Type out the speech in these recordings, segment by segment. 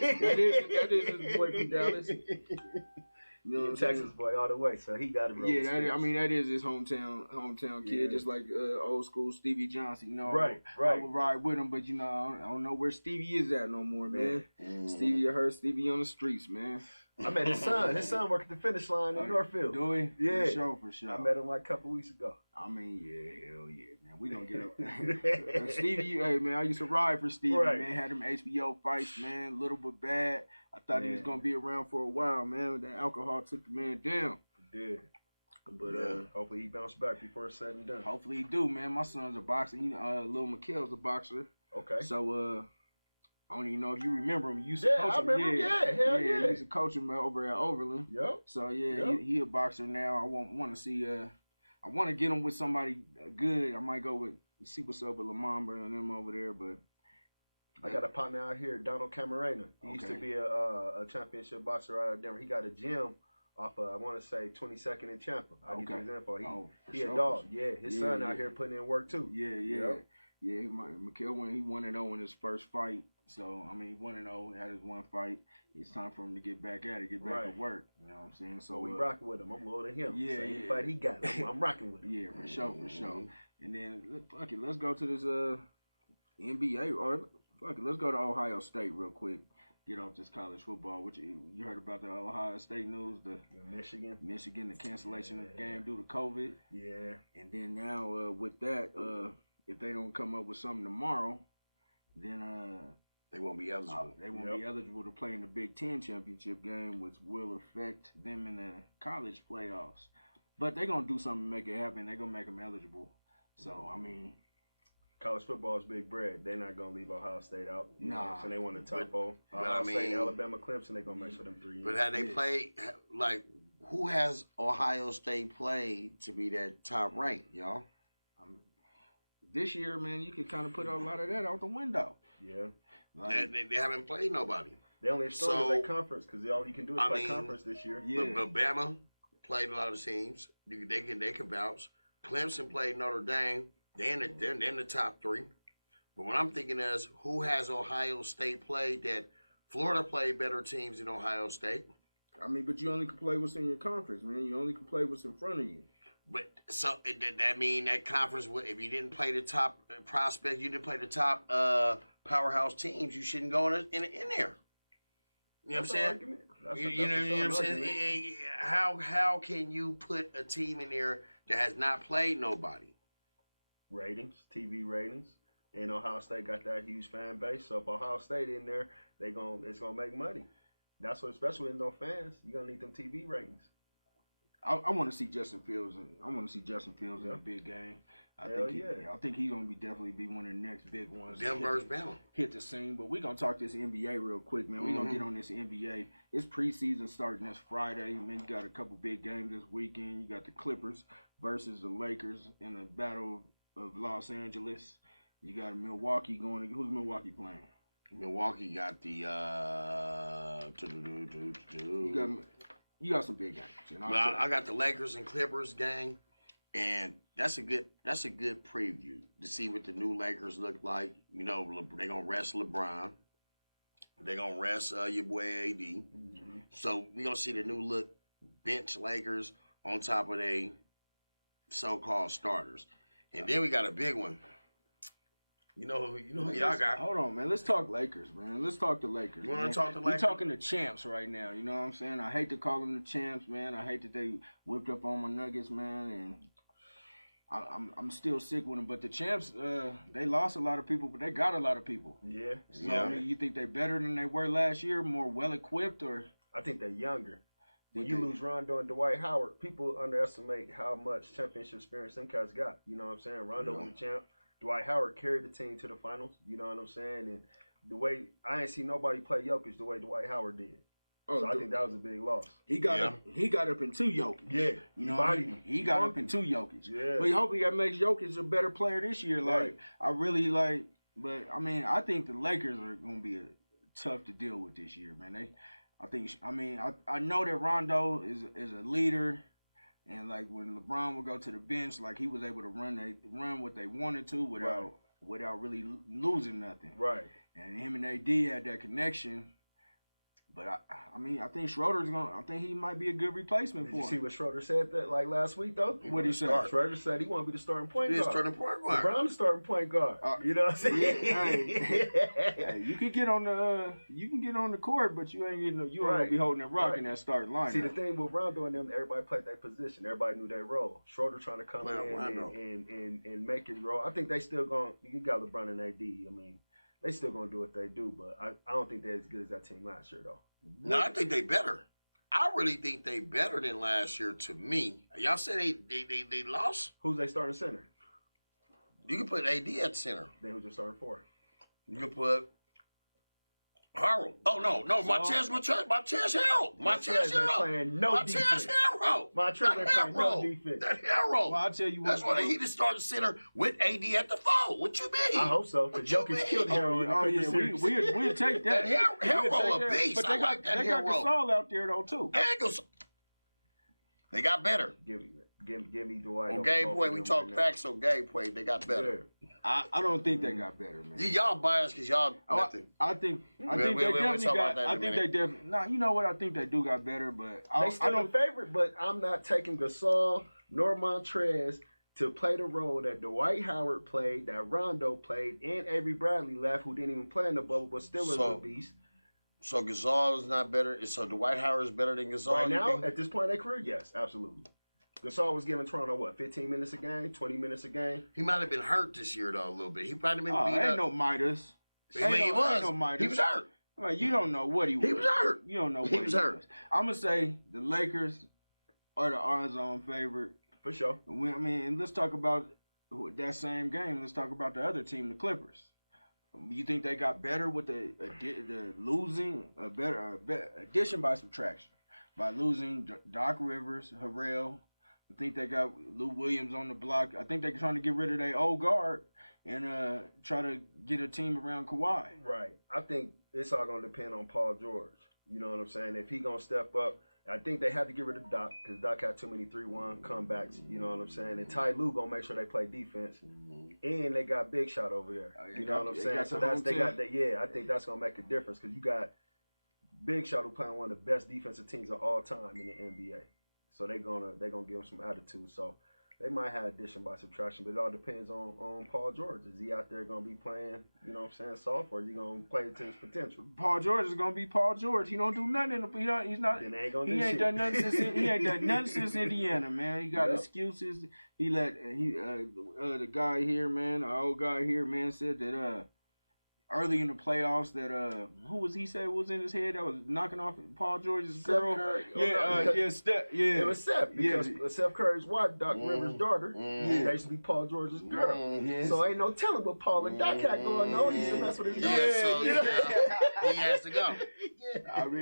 That is his boy from Dallas. You know, Texas boy all the way, so he got to roll. Yeah, that is his hometown kid, just like old school Stevie Johnson. You know, right. I would ride with him, but you know, I don't know where Stevie is at no more, man. I heard Stevie on the streets, man. I met his son. His son worked at the finish line in Northfield. Do he? Yeah, for sure. I met him like a couple weeks ago. I mean, yeah, hell yeah, man. We gonna get up. Stevie, hey man, I used to ride for Stevie, man. Had him HBO fights, man. Little but bad. I thought he was gonna be around for a while, man. That alcohol took the man down. It did. But hopefully he bounced back before it's said and done. Hopefully he do, man. My son's a boxer. Lil Mikhail's a boxer. Okay. So I don't even know if you remember him. You used to coach him. I remember. Yeah, hell yeah. You used to coach him over at Overland. Yep. So he a boxer now. I want to see. I want to get him with somebody good. I might go see what's up with Lamamba and them over there, but. I got a partner out here, Donald Camarena. He used to be a championship boxer out of Denver. He got a gym off of, I want to say, 22nd and Champa. I'll get you his info. He a dog. Yeah, his son out here putting in work too. Yeah, Mikhail, he 1-0 in his first fight. So, I mean, 1-0, had his one fight. It's time for him to get back at it, get back to work. You know what I'm saying? So we rocking with him. I'm loyal to him. Yeah, so any fight he got, I'm rocking with him. Yeah, for sure. And then, fuck it, let's go to this NBA, or fuck it, let's go to Ohio State real quick. Get off this college football. Which you heard about the Ohio State news, the Michigan, the cancellation of the game due to COVID. Yeah. And then now with that, if they don't come up with something tomorrow, then they won't be eligible. They won't be eligible to play in the Big Ten championship game, which will affect them in the college playoffs. But they're gonna do something to make it happen. They're gonna make them eligible. So I mean, college football is big bread. They're not gonna leave Ohio State out. So they want to top Ohio State, Alabama, Clemson. They're gonna mess with them 3 years. But have they played who has Ohio State played to be that top ranked, y'all? This year, man, you could kind of put a lot of that out the window. Yeah. They haven't played nobody. They only have started their conference because all you can do is play conference this year. Yeah. But Bama played a lot of teams. They can vouch. Clemson played Notre Dame. They're in the top 3. But what I'm thinking is, who has Ohio State played that Florida played better teams than Ohio State? I mean, but you only can play what's in your conference, man. You only can play what's in front of you. But so that mean that conference, if you didn't play the top prospect, you didn't play the top powerhouse teams, you shouldn't go in there. You know what I'm saying? You know what I'm saying? How can you put a team in there that has not played nobody? Ratings, TV ratings, and Ohio State got that huge fan base. So if Ohio State in there, it's gonna make money. That's what, especially with no fans, you're gonna need them TV ratings. I want to see Justin Fields. I want to see Justin Fields in a big game. I think he's gonna definitely be one of the next big ones. Denver's Bama hit the scene. But we're gonna talk this NBA real quick, man. We're gonna get on this NBA. It's preseason starting this Friday. Man, you got a couple big games this weekend. You got the Clippers versus the Lakers in the Battle of Los Angeles. You got Milwaukee going. Who's Milwaukee playing? Milwaukee got the You got some big games. You know? I got the Lakers and Clippers gang, and that's a good preview to see what the new Lakers look like. You know, they're gonna rest LeBron. They're gonna rest your boy AD. Mm-hmm. So we're gonna see the new look bench Lakers on top of their so-called starters. And then we got a big one. You know who y'all got. Hold on, man. Let's talk Lakers, man. Let's talk the Lakers. You want to talk the Lakers? We're talking the champs right now. You know what I'm saying? I hate to call them the champs, man. I hate that they whipped up on my Nuggets, man. And I'm still sick with them. But the champs, they lost a lot of people, but they got a lot of people. Yeah. So, I mean, you think they're better than they were last year, more well-equipped, or? I think they're younger. When you lose Rondo and Dwight Howard, people underestimate how much championship experience them guys got. You know what I'm saying? Rondo was the champ. Dwight Howard carried the team to the finals. You know what I'm saying? And the way I ain't seen nobody play Jokic the way Dwight Howard did. So I think that was a big loss. He got up into Jokic. Yeah. You know, he got up into Jokic. Yeah. But hopefully that makes Jokic a better player this year. Like, I really like, but I mean, I think the Lakers are going to be tough to deal with this year, man. I know that Rondo is a leader. And like when LeBron would go to the bench, like he was able to run what they wanted to without really losing nothing. Right. And him and AD had that connection. But I mean, I think Schroeder's gonna. I think he might be a good replacement for him. Did you see what Schroeder said that like last week though? What he said? Schroeder said he want to be the starting point guard. Starting point guard. LeBron the starting point guard. You know what I'm saying? Hey, you can get on the court, but you ain't getting. You ain't gonna be holding that rock in that starting line. See, the thing with Rondo and them, everybody played their position. Everybody knew their role. Schroeder trying to come in and make his role. I think they still going. You got LeBron and AD. I mean, they still gonna do what they do, but I don't think they're as good as that team last year though. No, I think they better. I really think they better than last year. To me, y'all said they lost. Who's they starting center? You can put AD at center. Then who's they starting for? You can put Harold. Oh no, my chest Harold. My chest Harold. Playing no my defense. chest Harold. My chest ain't playing no defense. That Harold. Well, I'll tell you what. That's why he just started center with AD at the foul. What you mean? I hope so. Because Jokic killed Harold. Oh yeah, we'll take that. Harold a beast. But they got Gasol out there though too. They got better. Give me Dwight. On gameplay, we talk facts on gameplay. They got better. I don't think they got better, man. Y'all biased because y'all nothing. I think they definitely got. I think they definitely. Nah, you know what? I think they do got better, but they still the favorite. But I'm not taking Gasol nor Montrez to play the role that Dwight Howard played, that Rondo played, and Avery Bradley left, who didn't even play in the bubble, but still is a beast. So Gasol is not better. So Dwight Howard is better than Gasol right now. At this point in their career, yes, absolutely. Gasol was giving Toronto 15 minutes a game, 20 minutes a game. He might have been hurt this year though a little bit. He probably been beat up. Ain't no Midas. He was hurt. I mean, you don't know what he was. He was hurt. You don't know what he was hurt. I'm gonna say the Lakers are the odds-on favorite for sure. I mean, and let's talk about that same game. Let's talk about the other team, the Clippers. You think they got better with the losing a better addition by subtraction by losing Doc Rivers, Harrell? I think they got Lou Williams on the block. I think they're trying to get rid of their old guard and try to get a team around Kawhi. Right. I think it's all going to depend on Paul George. You know what I'm saying? If he going to step up, I think they had to get rid of Doc because Doc had too many 3-1 comebacks. You know what I'm saying? And Ty Lue going to make sure they play defense. And they got Big Shot over there. You know what I'm saying? So I think that's going to make a difference because you got Big Shot who playing one of the best defensive teams of all time in the NBA. So they're gonna give him some attitude. So they might have addition by subtraction, but it all depends on Paul George. Is he out there gonna be playing, you know what I'm saying, soft, or is he gonna play to his potential? Paul George is gonna be Paul George. He don't do nothing. He's not. He ain't done nothing since Indiana, man. He got excuses. He let the guy here, man, our old guy here, man, said that early in the playoffs that who was he say was in his head that was knocking off Paul George's girl? Steph. It was Steph because Steph Curry's wife, Doc Rivers' daughter, they used to be Paul George's girl. So ain't no telling what Paul and Doc had going on. He used to mess with his daughter. He has to go.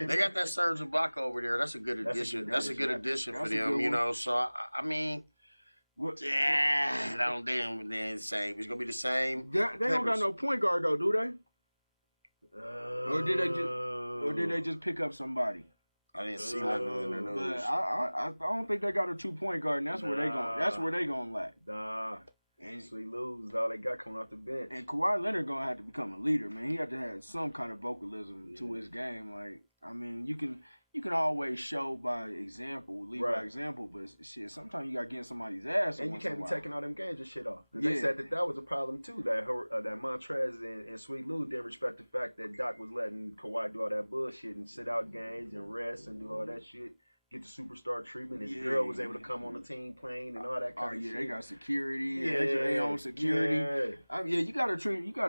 They got that Serge Ibaka over there. That's a good addition. That's a good addition for them. You know, so I mean. Yeah, they're the same. It's gonna be the same. They don't got no point guard though, do they? Or did they just pick up somebody? I didn't see nothing in the news. But I don't think they got a 2-point guard, and that's where they gonna lack. Nah. And Sweet Lou's all they got coming off the bench. And Kawhi Leonard gonna have to become a leader, man. He had to have some kind of vocalism to his game. Like, I mean, you can always show by example, lead by example, but shit, sometimes you gotta get in somebody's ass. And you can't be taking all them games and shit off. Because they said that was a problem too. That Montrez and Sweet Lou didn't respect the fact that Doc was letting Kawhi do all that bullshit and sit out games and rest and do all that shit. Get the superstar treatment. His girl was able to come on the team playing and all that kind of shit. They got security. They own security. You gotta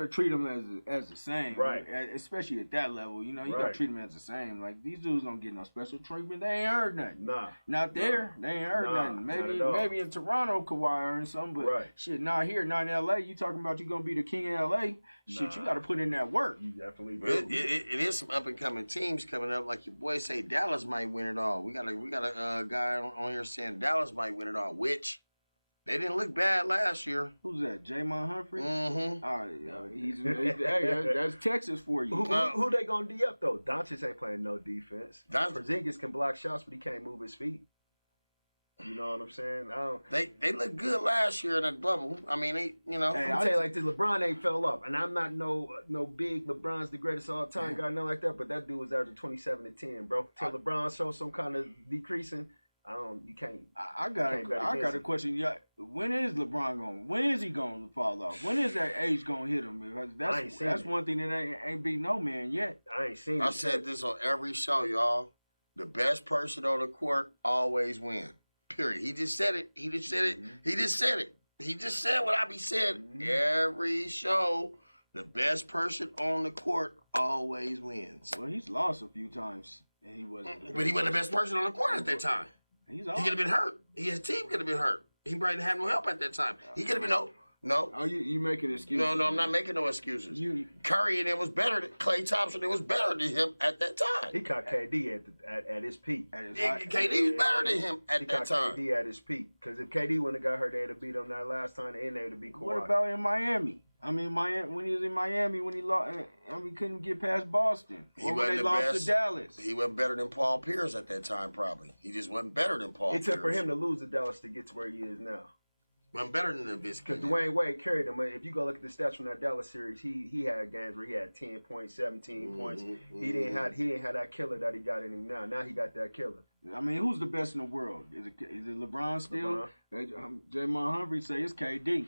treat them as the same, right? Especially at that level, you know, you gotta treat them as the same. Like these dudes don't get no special treatment. They ain't earned nothing. Nah, not there. They ain't earned nothing. Maybe in Toronto, Kawhi earned something, but shit, not here, not in LA. You talking about you gonna be the king of LA? Shit, you gotta put in that work. You definitely do. It is some up and coming teams coming up. Like your boy say, Dallas might win it all. We got a guy on here saying Dallas might win it all, which they didn't look bad last year. Who's that? Jamon Humphrey? Mm-hmm. Hey, that's Texas for you. Who they gonna D up though? Doncic ain't playing no defense. Porzingis can block shots, but he can't move his feet. You know what I'm saying? They looked good last year in that bubble. I mean, Hey, I'm tell you like this: LeBron ain't fell off, and I'm not no big LeBron's the greatest of all time guy, nothing like that. But that dude was averaging 27 and 10, bro. Till LeBron shows some kind of decreasing, you can't. I got a question. Yeah, when is LeBron going? When is he going to fall off? When is that age going to hit him? Because that's one thing that ain't beat no man yet. I ain't seen. I said this on every show, y'all. The best person on the court always win. Period. He just said it. He just said it. He just said it. He just said what I be saying every show. The best person on the court always wins. Well, he's lost a few times, and he wasn't. But he wasn't the best person on the court at that time. He could have been hurt. His team could have been hurt. He probably didn't have no help at that time. He could have been no. Oh, you making excuses? No, I'm not making no excuses. Curry and it was better than Klay Thompson. It was better than him at that time. He caught KD at his peak. KD was better than him at that time. KD at his peak. Because if KD wouldn't have got hurt, they'd have beat him that last time, and they would have beat Kawhi. What about in Miami? I mean, when he was in Miami, when he lost, couldn't get past Boston. When they lost to Dallas. He wasn't better than Paul Pierce at that time, probably. He just wasn't better than Paul Pierce. It took for him to lose to Dallas to get to where he is now. Wasn't better than the Visky. Because Dwayne Wade carried him. If you go look at the stats from that Dallas series, he had games where he had 10 points, 17 points. He didn't have that killer that he got in him now. Now he got that killer. I mean, who's the best in the world? Is it LeBron still? Jamal Humphrey say it's KD.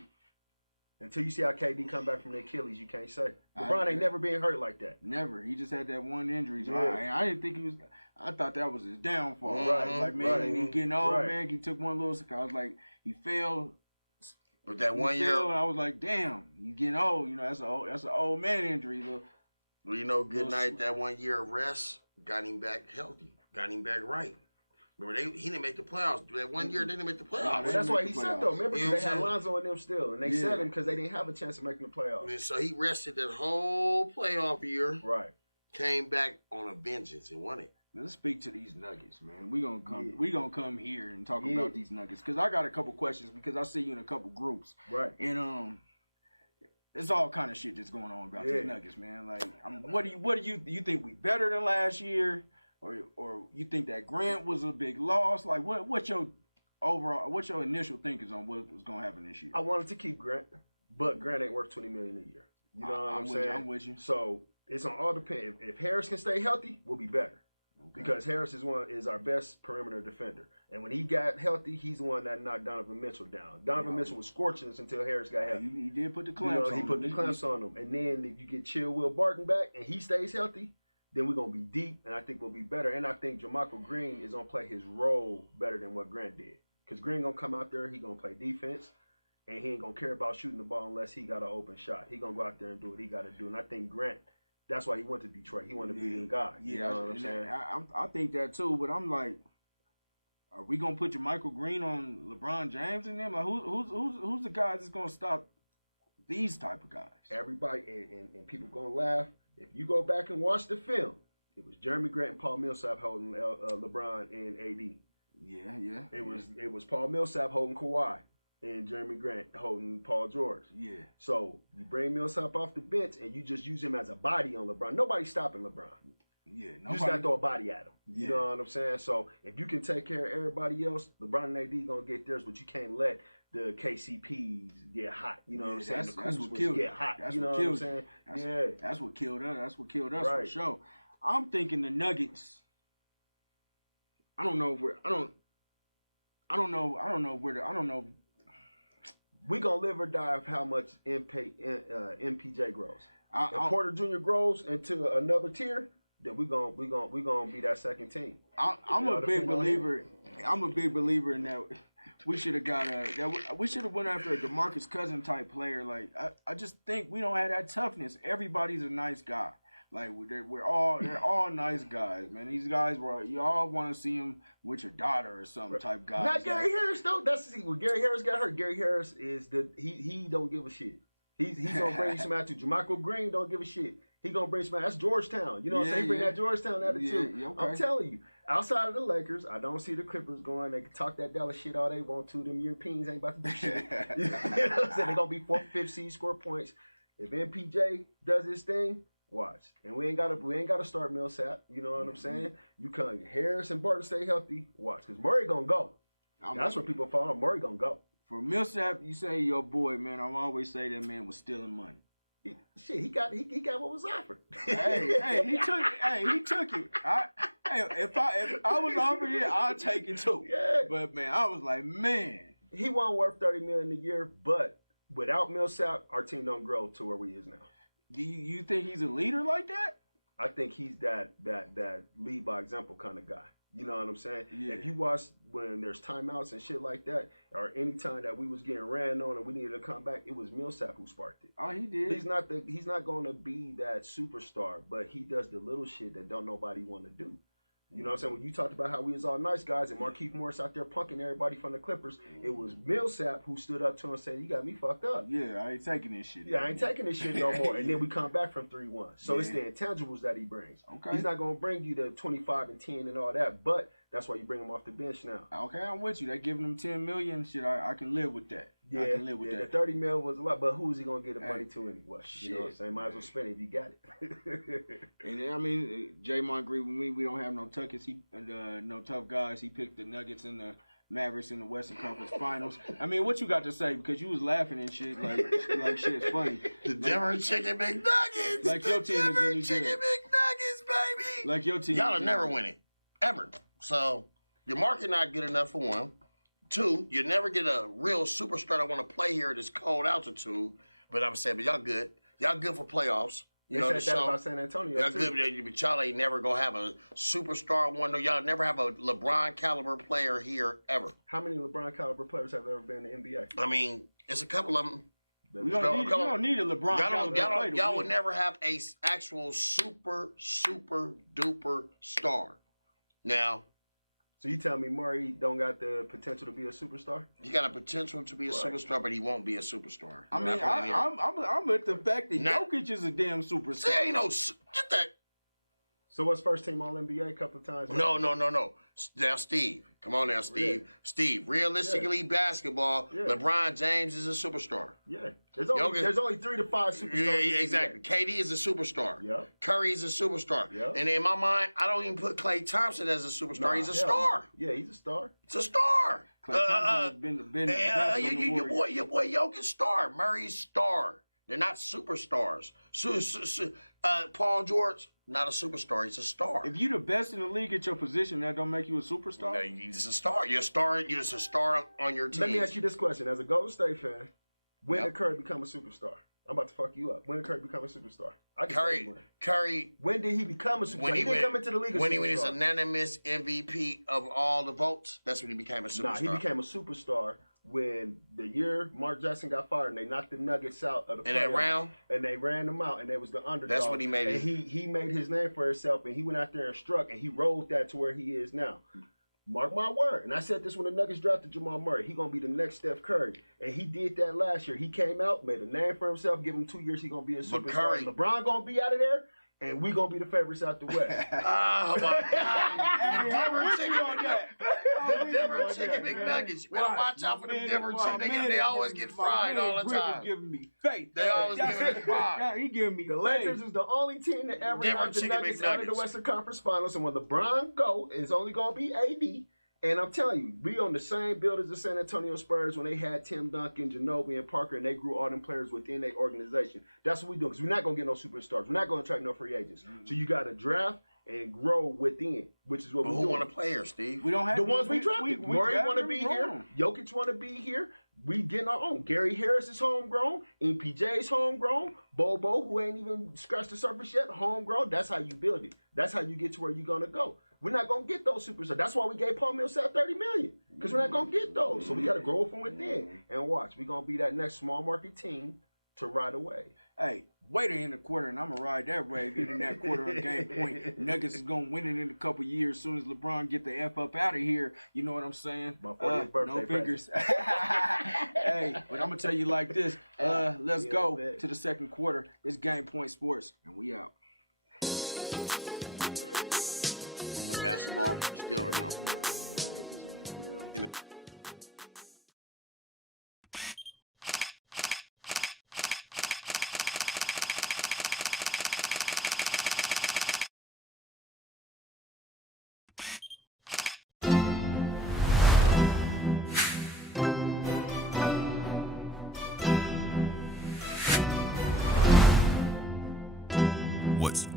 Until you see how KD come back from the Achilles, you can't say. LeBron ain't never been hurt like that. Never. He just had that one injury. So I didn't think he was. I thought that was his downfall. Right. Like, man, he getting old, man. He took one little. I was like, he fell. But that 1 year, I was like, damn, you getting old. You know, that's an old man injury. Well, you know, GoodKnight, that 1 year of rest got him back healthy, got him back right. Remember, he didn't make the playoffs. That 1 year, they didn't make the playoffs. Well, that's why he said, though. Remember, they had Lonzo and them still. And they said him because they didn't have a chance of making the playoffs. And so he rested that whole playoff year. Right. Came back on a vengeance and won it. Let's speak to these Nuggets, man. We gonna come here and talk about these Nuggets because I got a couple questions because I see you in a couple groups. Right. And there's all kind of shit that's going on about these Nuggets, man. Like, what do you think we better than last year, or you think that Grant was a big loss? Like, what's your initial thinkings on what was gonna happen this year? I wanted to keep Grant, but Grant ain't worth $20 million a year. You know what I'm saying? I'm with you. So it's on all depend. If Harris can stay healthy, we'll be better. Okay. Because Harris is our best perimeter defender. And when he got healthy, he's the one that knocked Donovan Mitchell down. Donovan Mitchell was scorching us until Harris got healthy. He did put the clamps on him. He put the clamps on him. And then if you get Chill Will Barton back and he stays healthy, then we're going to be deep, and I think we'll be better. And I think JaMychal Green is going to play his role better than what Grant did. Because Green going to come out there, he going to play defense, and he ain't going to care about shooting the ball unless he got an open shot. He going to go out there and do what he got to do. And I think Grant, that's why he went to Detroit. He wanted to be the guy. You know what I'm saying? I think that too, but I'm like, are we gonna put JaMychal Green on LeBron James and them? Like, who's the guy that's gonna stop these type of guys? Everybody and people gonna laugh. If you go back and watch the film, it was Jeremy Grant and Paul Millsap holding LeBron and AD. Yeah. It was Paul Millsap holding Kawhi and Jeremy Grant holding Paul George. Yeah. So you bring Millsap off the bench and you just use him as a body on LeBron. Nobody's stopping LeBron. Yeah. You just got to throw a body at him. You know what I'm saying? So if you can take care of everybody else, LeBron and AD going to get theirs, but you can't let the KCPs get hot. You know what I'm saying? The Kuzmas get hot. You know what I'm saying? That's what killed us. That's what killed us for sure. I'm thinking the Nuggets. I don't know. We gonna live or die of how much MPJ grows. If Porter Jr. grows into another tier, then we gonna be that second team. I'm a big believer in that. We should have went after a DeMarcus Cousins type player. Like I just think we don't have that toughness. Everybody's a nice guy. Like they're all nice guys, man. These guys you all want to see them with your daughter or some type guy. Not Gary Harris though. That's when Gary Harris got hurt. Gary Harris is he don't give a shit. He's gonna bring some attitude. JaMychal Green don't give a shit. He gonna bring some. That's Georgetown. You know what I'm saying? Bring that Georgetown attitude. Yeah, okay. I'm telling you. Outside of the Lakers, I don't see the Clippers going. They can talk that Dallas shit all they want to. Them Europeans ain't about to do shit. You know what I'm saying? They're gonna be 4th, 5th seed, score points. If MPJ does his thing, watch. And we ain't gotta start Millsap. You know what I'm saying? You come Harris and Barton stay healthy. Watch, because Murray gonna go. That's what people found out. Murray gonna go. For Millsap, you say your boy, man. I'm always say that man was stealing money. He got what was offered. hey, he took it. Hey, he took it. If I was offered it, I'd take it too. Yeah. But man, I was like, man, he wasn't worth $30 million a year. But without Millsap, our team don't grow to where we is now. Do you think he's a leader like that? I think he's that lead by example kind of guy. You know what I'm saying? Yeah. If you watch when there's timeouts and shit like that, or any time that we was getting ran on and we needed to come back, it was Millsap who sparked it. Oh, he did. He's not going to be that superstar, but he does the little shit that don't nobody want to do. You know what I'm saying? When you talked about how we was all nice guys and Markieff Morris out there punking everybody from the Clippers, it was Millsap who stood up to him and said, "You got me fucked up. Yeah, I ain't taking this shit. Yeah, I ain't taking this shit no more." And then we come back from 3-1. So it's the intangibles that he brings. Okay. He's not going to bring you the 25 and 10 and all that, but that's why you bring him off the bench now. Okay, I'm with you. They giving him $10 million. Shit, I can live with that. Yeah, I can live with that. The $30 million was a lot, but who's he going to get the money to anyway? Shit. You know what I'm saying? Might as well spend it if you got it. And I mean, Draymond agreed with me. We don't have no no tough guys. He picked the Nuggets and the Mavericks in the Western Conference Finals. I mean, what you got to say? Because you was laughing and shit like shit's funny. The Denver Chicken McNuggets. Like your team is Denver any Chicken good. McNuggets, baby. Like your team. Y'all will never win it. Ever. So, your market not good enough for one. Two, you never get a real superstar that want to play here at this cold altitude. But I'm saying, but y'all good. Y'all good for playoffs. You know, said that about San Antonio, y'all too. good, but y'all ain't never going to have a superstar one. Y'all never have a LeBron caliber player here ever. How many LeBron caliber players have ever been in the NBA? I mean, it's a couple of them. You don't need a LeBron caliber player. Y'all would never have a actual super duper star. Now, so you tell me Murray don't got the potential to be a superstar? He got a potential to be a superstar, but he won't be a superstar. I mean, I'm at the fact that Jokic is a damn superstar. See, ain't no get that. So what's first team All NBA a couple of times? No. Now, Steve, come on now, Steve. Really? Steve, realistically, basketball, LeBron James is a superstar. Yeah, there's only 3 to 5 superstars. Yeah, exactly. KD is a superstar. Yeah. Curry is a superstar. Yeah. And in my mind, I don't even put Klay Thompson as a superstar. He's a star. Yeah, he's a star. It's a star. Klay Thompson has been the best your boy Jokic star. Murray's star. They're not superstars. Paul George, not a superstar. He's a star. If you're the best in the league at your position, that don't make you a superstar? No, you're just a star. You're a star. You're just a star on your team. Let me ask you this question. As a Golden State fan, when did Curry become a superstar? I'm about to fuck you up. When did Curry become a superstar? Curry. When did he become a superstar? When he didn't come into the league when he was unanimous MVP of all the votes, that's when he became a superstar. Nah, he became a superstar when the year Mark Jackson got fired and they knocked the Nuggets out of the playoffs. In that round? And they ran them out and they was the underdog. That's when he made it. And he made his name for himself and he went out there and struck and he rolled that to where he is now. Mark my word. And I said this when the Nuggets drafted Jamal Murray. He going to be the next Steph Curry. And he did that last year. He came out, made a name for himself, give him 2 years, he going to be a superstar. LeBron going to be out of there. And we gonna be the favorites out the West. Oh my God! The Denver Chicken McNuggets. We don't watch out for the Denver Chicken. They always get fried all the time. Griffin giving me faith. They always get fried. He giving me the Lakers is the only team that ever got the Nuggets out of the Western Conference Finals. And when LeBron go, it's only gonna be AD. And I'm telling you, we on the same build as the San Antonio Spurs when they had Tim Duncan, Ginobili, and Parker, and they grew all them players within their organization. That's what we do, because we're not going to get no superstars. We're not going to attract no free agents. Mm-hmm. So you got to draft and grow within, which is what we do. Who want to play here, Steve? We don't have the ones we drafted. Murray want to be here. Jokic want to be here. We getting our own. Gary Harris is homegrown. MPJ's homegrown. Bobo, who ain't even scratched the surface yet, homegrown. That's how you build it. That's how you get to where you're going to go. We're not going to get those superstars. That's why we gave Paul Millsap $30 million, because we're not going to get those. So we got to grow from within. And watch, we're going to be that next small market team to ride away. Hey, wait in the quarter, and I'm going to ride that wave in that quarter of game point. Nuggets is going to win it in a couple years as soon as LeBron get the F up out of here. You know what I'm saying? My 40th birthday no fingers. Hey, but I'm going to tell you like this. Let's go to the second quarter. It's Game Point Sports, and we out. Basketball, still or no?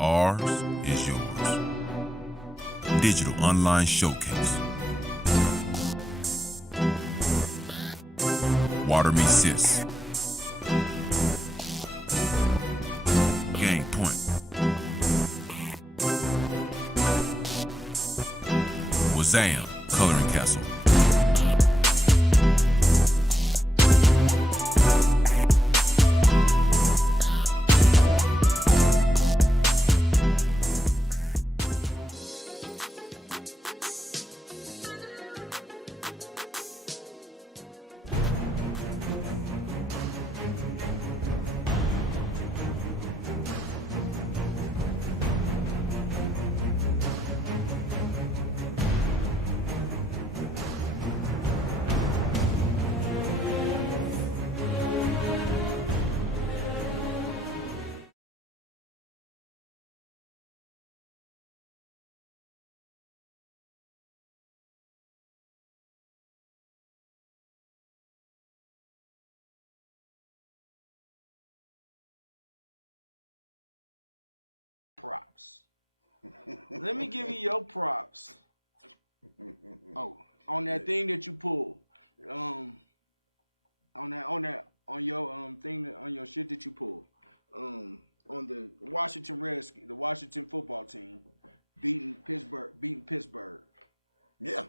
Ours is yours. Digital online showcase. Water Me Sis. Game Point. Wazam, Coloring Castle. Props. Let me give you your props. Oh, on that thing that you pulled. On your shit that you pulled. On the the Washington football team beating Pittsburgh. Yeah.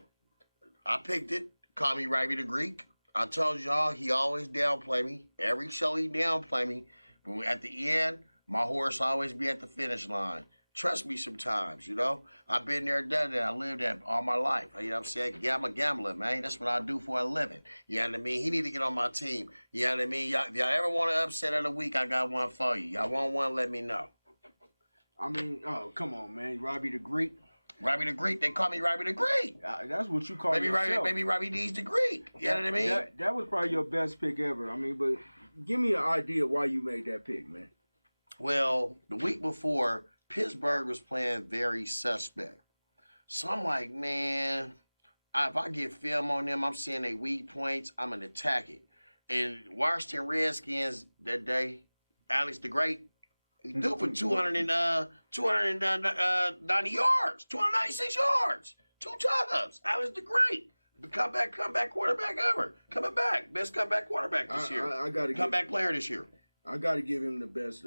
I picked it. Call me Robbie the Greek. I told y'all he always downplay me. Every show he downplay me. But at the end, my horse always be at the finish line. Trust me sometimes, you know. I've been there, done that. I lived that all my life. You know what I'm saying? Yeah, I'm a gambler, man. That's what I do for a living. You know what I mean? He need to get on my team. You know what I mean? If y'all ever want an upset of the week, I got one for you. Y'all want one, let me know. I mean, oh, come on, man. Robbie the Greek. Robbie the Greek. They call me Robbie the Greek. That's what you call maybe yourself. Maybe Robbie D's the Greek. You know what I mean? That was probably your best pick ever. I mean, but give me an idea why you made that pick, man. Well, the week before, Pittsburgh was playing very suspect. So I'm like, man, if I get film on them, I'm seeing they weak points, I'm going to attack it. And Washington Redskins that day, Alex the Great, he threw for 290 yards, 296 yards, 2 touchdowns. Alex the Great. The comeback quarterback ever. Coming back. Best comeback quarterback this year. I gotta comeback player this year. I got to give him the best.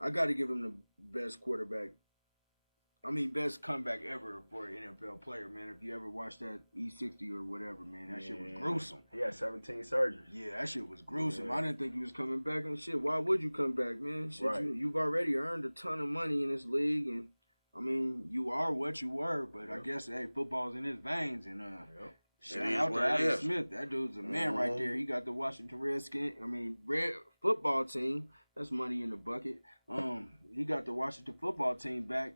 I got to give him the best quarterback. I mean, best comeback ever for an NFL player, man. If you ever watched that E60 or whatever, man, that shit was gruesome. He had 17 surgeries. Yeah, that shit was gruesome. I didn't think he was coming back and shit. Why would you come back, man? Shit, right. You've already earned a ton of money in this league, and I mean, you are what you were. But I guess football's in his veins, and shout out to Alex Smith. That dude's a man right there. He got the Washington Redskins. Red football team. That's money in the bucket. He got the Washington football team back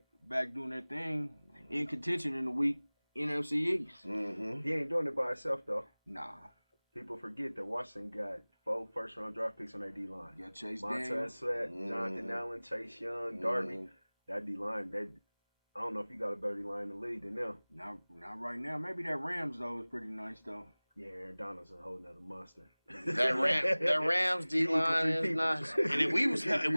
doing their thing in contention in the week NFC East. Mm-hmm. He ain't doing it by himself though. Nah. People forget that Washington got 4 first-round draft picks on their D-line. Got Chase Montez Sweat, Jonathan Allen, Chase Young, Darby. That D-line, I don't know if you got a better D-line in the league than them. Not right now. Maybe that Rams though is pretty nice though. Yeah, Aaron Donald's a whole nother monster. That Rams D line is nice. And if we was healthy,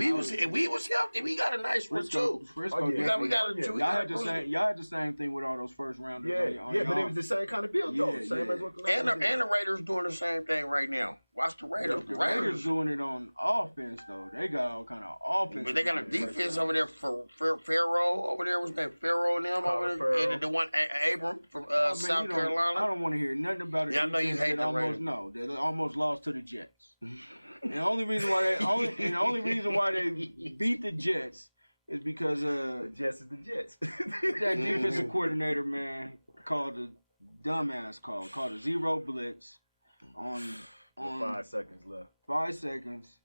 we got a nice one too. Frisco, we got a two. Y'all had the same thing with all those first rounders. But it was the same kind of build though. Same as what the and the Raiders doing the same thing right now. Watch the Raiders. The Raiders doing it on offense though. They got all kind of offense. But they got a defense over there for Pharaoh over there. Was that Pharaoh and them over there? And the one Abram from South Carolina. I don't want to hear nothing about it. Yeah, I know you hate the Raiders. No, they almost lost to the Jets. And the only reason why they beat the Jets is because the Jets is the Jets. That defensive coordinator, man, called a dumbass call, called a zero blitz on 5 seconds left. 5 seconds.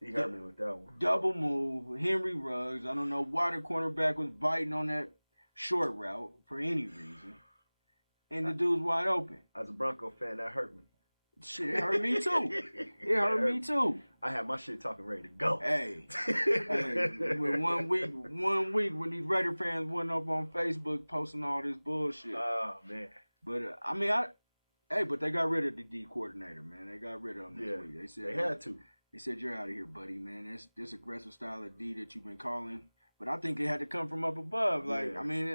He hurt me with that one. Double move, Henry Ruggs. I don't know why the cornerback was biting on that short route for any reason. And the dude's wide open. As a Bronco fan, that hurt me. Shit, it hurt me too. It hurt me too. I had my shit talking ready to go. Hey, with one week when these Raider fans went up on Facebook posting all this bullshit. Oh man. But but they got rid of the D coordinator, man. They got rid of him this week. They said they had to. They said you're out of here, buddy, man. This aggressive style of D that you've been calling, but I think it had to come from up above. Like, I mean,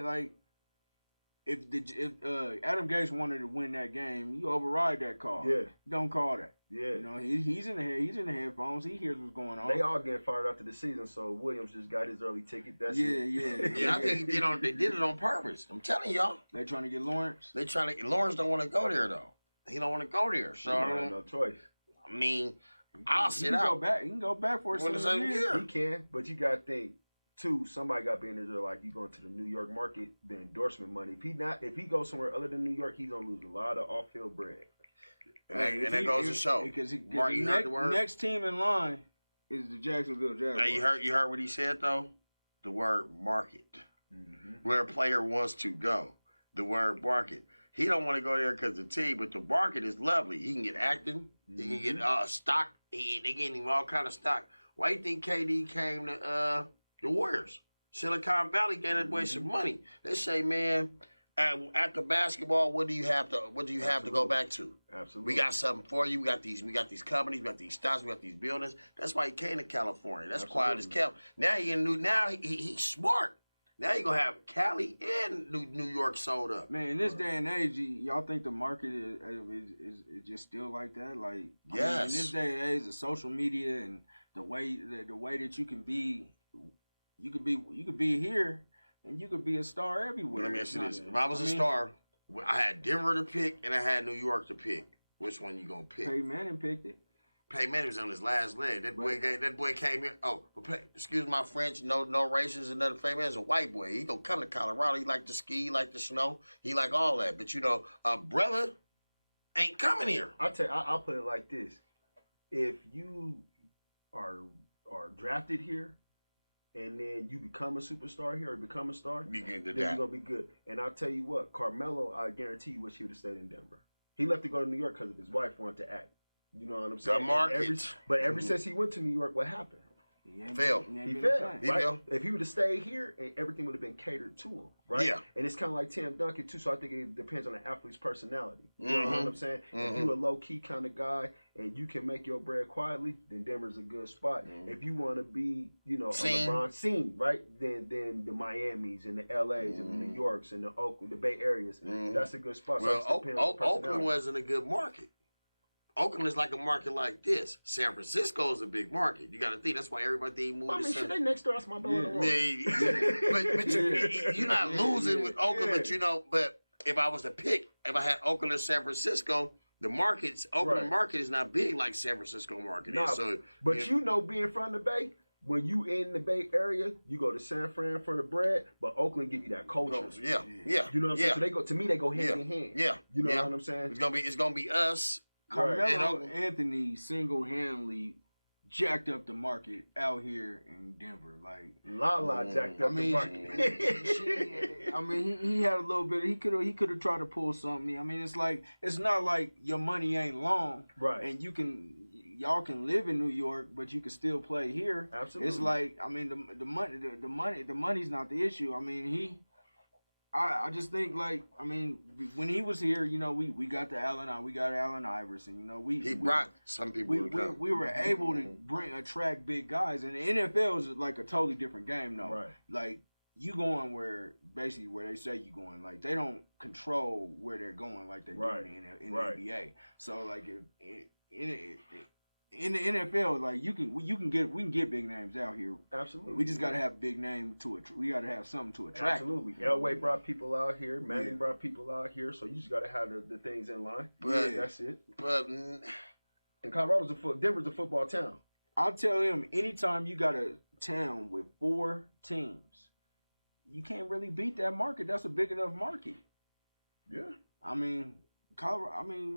if Adam Gase wanted to win that game, you override that call. Yeah. Don't call that. Yeah. You know, he's in the headphones. He hears what's going on. They all getting fired after the season, so Williams just got his early ticket. That's it. Yeah, I think they did it on purpose. I'm telling y'all. They trying to get Lawrence. Lawrence don't want to go there though. He don't want to go there. So he have no choice. I mean, I'll sit out. He can go back for a year. He can, but you gotta think. Too, somebody got to be in there like you going to the New York market, the endorsement money. If he goes somewhere other than New York, he's gonna lose a lot of off-field bread. And that goes to show. Because heard the word? Next team in line is the Jacksonville Jaguars. Now you heard what he said though? The word market. Where a player wants to go. The word market. He don't want to go there because the team, but the market is lovely. He can get acting. He can get stock. They getting him all kind of stock. Why do you think KD came to the Warriors? Silicon Valley gave that boy some money. They say, man, after basketball, what do you have to go back to? Absolutely. We got something for you. We got these companies. We got these stocks. We got these buildings. That's why he came to California. That's quiet as kept. Now he's smart. Now you're gonna have Cali and New York sold up. Man, in this day and age, y'all think the market is just still like that? Like, yes. I mean, in this day and age, the social media and the way that you can be. You could be here, and you could be a star everywhere. Let me ask you this: if I was a star, I had Denver to pick, and I had New York to pick. Which one you gonna pick? Peyton Manning picked it. Peyton Manning was on his last leg. That boy came here. Oh, excuse my French. No racism. Another Peyton Manning's a white boy. He gonna come to Colorado. He like to ski. He like the snow. He like all that. But a brother ain't coming here. I'll put it like this: if you are drafted here, and then you become a superstar here or become a star, then you're going to be good. And I'll tell you what, Carmelo, I guarantee you wish he would have stayed in Denver. He left to go to New York because of his wife wanted to act. You know what I'm saying? The market. But ever since he went to New York, what happened? He failed. He failed. If he would have stayed here, everything would have been catered to him, right? Yeah. And it's kind of like Tim Duncan, too, so I think it depends on the athlete's personality. You know what I'm saying? If you're a low-key kind of guy and you can make your bread quietly, then Denver's a good spot. If you want to be, a LeBron scene, right? Then the Miamis and the LAs and the New Yorks and the Oakland, the Bay Areas, that's a good spot. Well, so Oakland wasn't a good market. Oakland is like a market like this. San Francisco is a big market. You got to think that's why everybody moved. I mean, shit, they next door. That's my brother. But you're not losing with Oakland. But if I was to pick, if I had Oakland or San Francisco, the markets, Oakland market is not big like San Francisco market is. So, but being from the Bay, when you in the Bay Area, you go to San Fran for the bread, but Oakland give you that culture. Yeah. You know what I'm saying? So they go hand in hand. Yeah. You know what I'm saying? It's gonna be us. Carmelo Anthony single-handedly jacked up the market out here in Denver. Like jacked up the market. I mean, he had a little bit. He could have tried to pull something. I mean, it's not like your money ain't long, right? And y'all can live in New York, but you can still play here. Absolutely. It's like, I mean, the money's not the issue. I mean, I just think, like, I mean, when he was here, we got Allen Iverson. He brought some people. We were able to attract big guys, and the NFL is like a totally different game, though. Right. Like, you going where they say you going. Like, they don't control where they're going like they do in the NBA. So, like, in the NFL, like we can get big names out here. Absolutely. We just gotta have big name we gotta have something to attract. Absolutely. Elway brought people out here. Manning brought people out here. So you just gotta have the things in line. But, that's it. But and Denver's a football town. I'll tell him, anytime you got a town with 4 teams, you can't really beat that market. That's a big enough market. Yeah. I mean,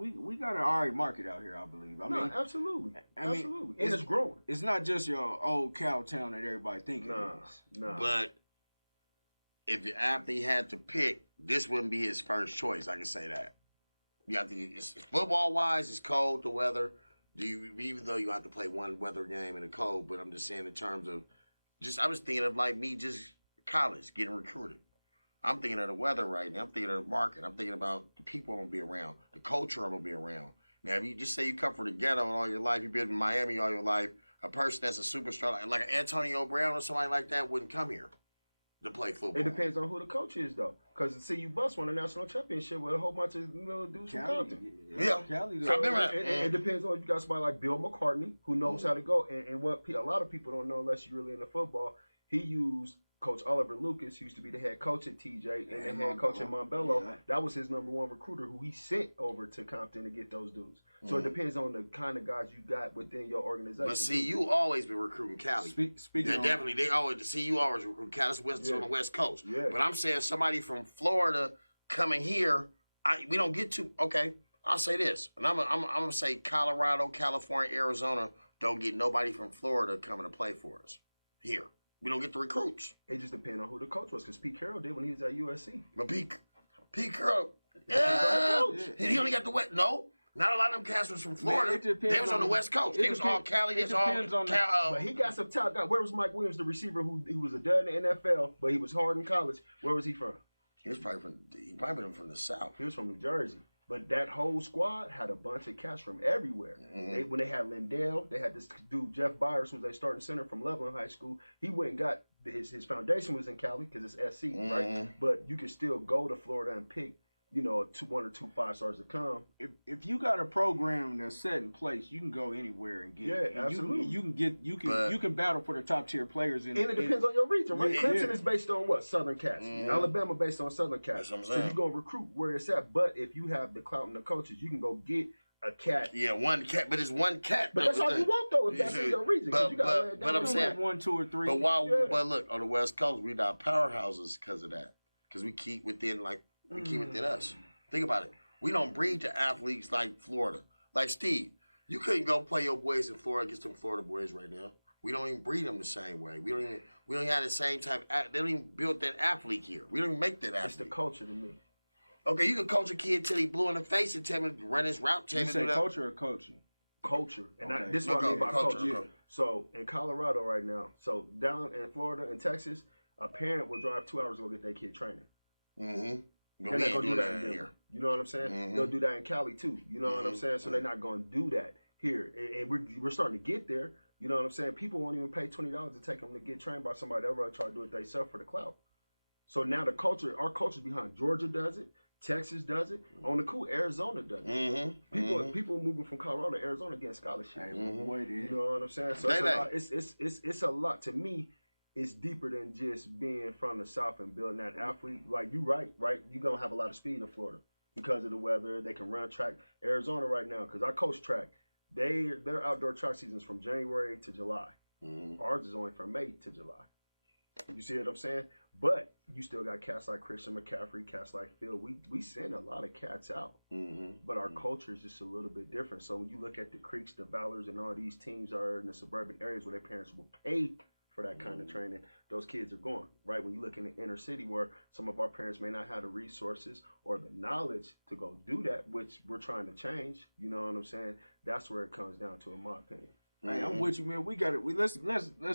we got an all right market out here, I believe. I mean, absolutely. Absolutely. And it's growing. It's not just your old cow town that everybody thinks it is. No. But if your athlete had to pick, this wouldn't be his first choice. I can say that. Football-wise, it's cold, the weather. Even though you have to play one weather game in the cold, but I'm just saying in terms of I was thinking of like me just college, getting recruited. I'm thinking of the weather right now. I'm thinking of the market. I'm thinking about the people I'm going to be around, the culture I'm going to be around. Now, if you just say you come from the ghetto all your life, you've been in Miami all your life, a person that's a superstar, like Antonio Brown or somebody like that, wouldn't come here to play football. It depends on who the coach is, though. Because CU Bucks won a national championship with a whole bunch of dudes from Compton. Yeah. Cali, So I remember that. It depends on if you got somebody like Bill McCartney who knows how to go. And what a lot of people don't know, unless you're really into football, he used Coach Oliver Lucas, who used to be the head coach at TJ and the head coach at Montbello. Yeah. That was his #1 recruiter who he sent over to Compton to get those dudes. So it depends on the kind of guys you got within your organization. But see, you always been recruiting Cali. They always recruit Cali. That's on the West Coast. Yeah. But I'm saying somebody from Florida coming here, we don't get to. Okay, I'll say this, and I'm gonna say Colorado, California, Arizona don't get nobody from Florida coming to play for us here. We don't get the recruits. It just depends on who the coach was, because Pete Carroll did when he was at USC. But Pete Carroll, he only got the West. No, not a lot of them cats was from Florida. They was on the West Coast. They was all Cali. They was all Cal. But he got some talent. Where was Mike Williams, the receiver who was a dud in the NFL, but he was hard in college? Where was he from? He was probably from the South. He was from New Jersey. But that whole squad had a bunch of cats from everywhere. When they had Lindell, they had this dude, Jeff Byers, who was a starting center from Lebanon High School. He went and got, his foundation was in Cali because it's SC, right? But you can still go to Florida and pick, 1 or 2 5-stars to come. If you got a program that's set in place, you can go anywhere and get it. Yeah, absolutely. You can battle for the top tier players. And it depends on your region, right? Clemson is based on what? Southern cats. Alabama based on Southern cats. That's what I'm so saying. you go recruit where it's at. But if you have the clout and the coaches, you can go get a cat. Yeah, one cat, but it's one cat. But that's all you want, though, if that's in your region. But I'm saying 1, 2, or 3. But look, on the West Coast, we're not powerhouses because of that. Because we keep within us. Think about it. We don't breed to athletes like Florida. Like Steve, you couldn't go play your boys in Florida against them Florida boys right now. We don't even breed them the same way. We don't have the same type. They don't even build that athlete here. We don't even make that athlete. It's the culture to me. Okay, you can coach a kid till he blue in the face and tell him to run his route. You say culture or coaching? Culture. And this is what I mean by culture. Yeah. So in Colorado right now, so down in Florida and Texas, a parent will drive 2 hours to go get their kid training. They're not going to do that in Denver. You know what I'm saying? They'll do that in Cali too. You know what I'm saying? So they're not going to do that here. And we're starting to get there. You know what I'm saying? People won't even pay $20 to take them to get trained by somebody. They'll rather try to do it themselves for the clout. So now our culture's behind. Georgia does it. Texas does it. On the cool, Arizona does it. People moving from Colorado to Arizona getting scholarship. You know what I'm saying? So it's a lot. To me, it's deeper than just being from the South and building that athlete. Like, you right? You're going to have a lot of speed in Florida because of the weather. They can run track. Arizona right now, because I coach track, their outdoor track season is from January to July. Ours is only from May to July. You see what I'm saying? But you still got cats like Christian McCaffrey, cats like Phil. We send a lot of cats out. But our culture is just a little bit different. So when you look at the Creeks, the Valors, and all these teams are in the suburban areas where their parents will pay for that kind of training, those kids are going, right? When you look in the inner city where some of our parents may not have the resources or the knowledge to go do that, which we're trying to change, you know what I'm saying? That's where it comes down to, in my opinion. Hey, I'm with you, man. We got it. Let's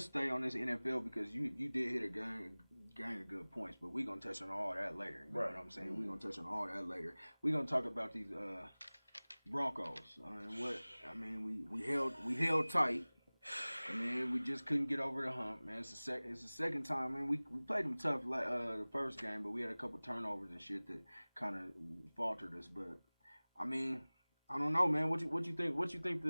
stay on this NFL because you did hit a gang of good points, but we're gonna touch on all that later. You know what I'm saying? We're gonna touch on all that later. We're gonna talk about these Broncos. We held tight. And then we just couldn't get over the hump, man. It's the second time, man. We played them tough the first game, but we had a couple turnovers and shit that kind of faltered us. But I mean, I don't know, man. What you think? What you think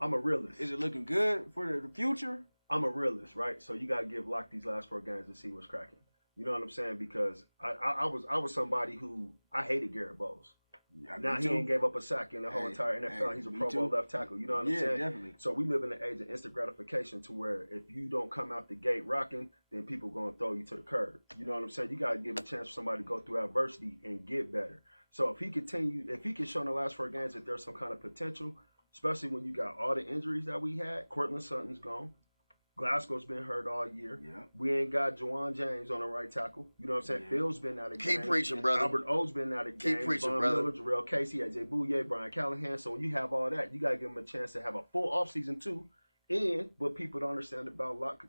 I'm a realist. Is it looking good for the future? I'm a realist, right? So you got to give Locke these last 4 games to see what's cracking. You know what I'm saying? Because I was somebody who I hated Garrett Bowles. Now he ain't gave up a sack in the whole entire NFL. He's a Pro Bowl left tackle. You know what I'm saying? Definitely. So we live in the age of instant gratification to where if you don't come out the gate rocking, then people going to throw you to the curb. You know what I'm saying? You got to give a chance for somebody to go through adversity and get better. So if he can show in the last 4 games that there's some kind of potential, especially when you got all the injuries that we had. Cortland Sutton's gone. Glasgow's been hurt all year. Yeah. We ain't got Juwan James on the right tackle. You know what I'm saying? Phil's been out of game. Keep preaching, brother. Albert O's been out of game. Keep preaching, Von brother. Miller, Jarrell Casey, AJ Bouye, Brian Callahan. So when you have all that, you got to give them a chance to have a full offseason too. And what people don't understand about luck,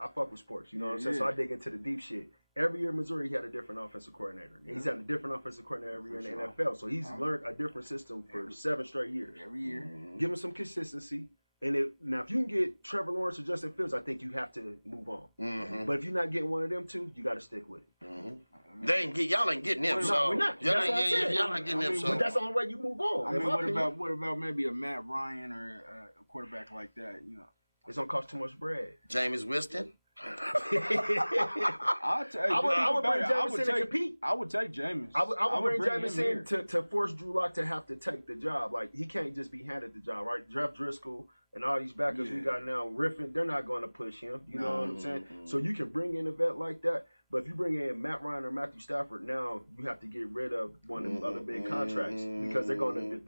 I fuck with sports. You know what I'm saying? So I dig into the deep shit. Every year in Missouri, he had a different offensive coordinator. And he's had a different offensive coordinator every year in the NFL. So he's learned a different system for 7 straight years. Every year. Give him some consistency. And now, if you can get Trevor Lawrence or Justin Fields, I think you have to move on. Mm-hmm. But if you're not getting one of them two, you got to stick with it. Mm-hmm. Y'all ain't getting them. No, we're not. Y'all not getting them. But that's the only way you move on. I mean, what about maybe a Matt Ryan or a quarterback like that? You know, it's gonna cost too much bread. Jameis Winston. I would bring Jameis in to compete. I would take Jameis. I would bring Jameis in to force Drew Lock to have to take the job. Like, he can't just be handed the job, right? Jeff Driscoll and all these backers we got now, Griffin, they're not going to push him. You know what I'm saying? So you can bring in a vet like that. But if you bring in Matt Ryan or Matthew Stafford, now you have to get rid of one of the other big contracts because they're gonna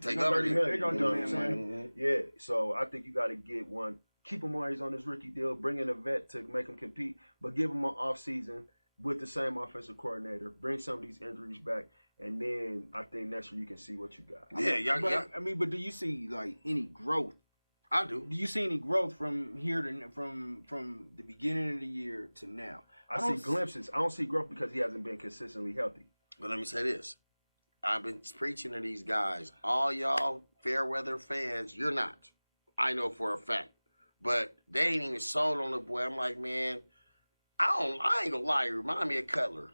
take $30 million. They're gonna do what I'm saying? Yeah. So I think you got to get one. Keep him while he's on his rookie deal. Bring in a vet to make him compete, but give him an off season with the same offensive coordinator. Bring some of these injuries back, and then I think next year you can see what you got. But do you see like any growth? I do. Do you see any growth from here to from the beginning of the year to now? I see glimpses. I don't see growth because he hasn't been consistently healthy. But let me say this. I've been preaching to these guys. All y'all fair weather fans, you're not. I know for a fact. But they ain't even sold on the boy. I'm like, man, I ain't gonna lie. You remind me of Cutler.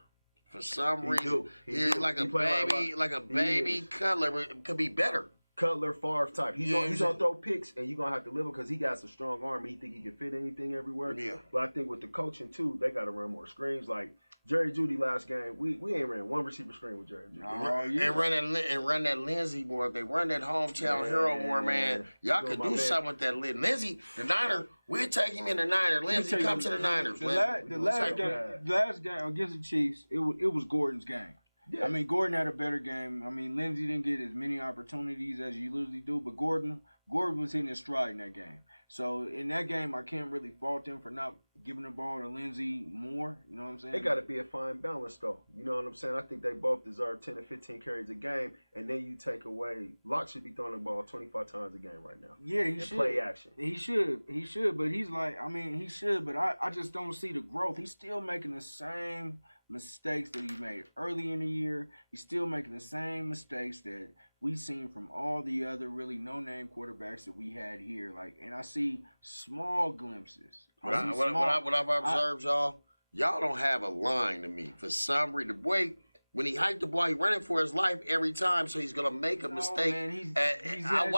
For some reason. He's like a baby Cutler, but it could be better. Cutler, Favre type. He's gonna throw picks, and you're gonna have to live because he got a strong arm. And he think he can fit anything everywhere. Yeah. But I think with the coaching too, they got to run more screens. Like Jerry Jeudy last game, we ain't ran one receiver screen with Jerry Jeudy. And run that Lindsey more. They run that hometown hero more, man. Y'all could do something with that Lindsey. The Niner, we'll take him in the Niner. Lindsey, come to the Niners. The last game against the Chiefs, it was Gordon's game. Yeah. I mean, Gordon had a better game. I mean, Lindsey didn't get as many opportunities as you usually do, but Gordon was hitting his stride in that game. So in that game, I can't really fault him for not giving the ball to Lindsey more. You know what I'm saying? It got to be a fine balance, though. You know what I'm saying? I think they both deserve 10 to 15 carries a game, and then you take away. Locke should be throwing the ball 25 times a game right now. Yeah, he should. Play action. He should, but he's like, I mean, he should, but I just don't see the growth. He's still making the same mistakes that he made early in the year. He's still making the same mistakes that we've seen from all the other really no-name quarterbacks that we had here. Like, and I see small glimpses. What I've observed, y'all don't have a line to me. For some reason, the boy, when he hiked the ball, he running for his life every time, so he's gonna make a mistake. Man, I've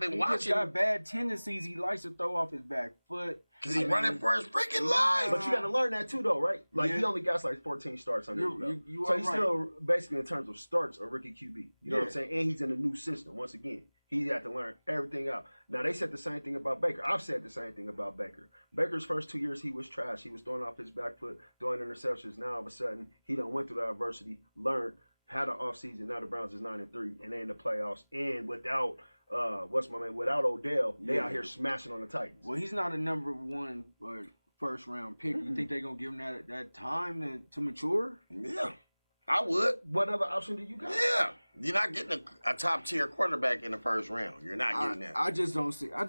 been watching. He's got bad tendencies. He likes to throw off his back foot. Because he's running for his freaking life. But you got to learn that too, though, right? Like, he only got like 14 starts under his belt. So he's still, basically, in terms of starts, a rookie QB. You know what I'm saying? And he's in a new system, once again. He had to learn everything out. Now, they said the same thing about Baker. I've said the same thing about Baker. Baker's first 2 years, he was trash. He was throwing off his back foot, throwing interceptions. Now, all of a sudden, he done went through that adversity, learned, had an offseason. Now the Browns is 9-3, and they in the playoffs. And without... without Odell, they out here smashing on the Titans. Well, he's not a number one or first round pick. You think they're gonna give him that time to mature? Yeah, I would. What other option do you got? Yeah, you're not getting a top tier quarterback in the first round. You're not getting that. I just don't see. I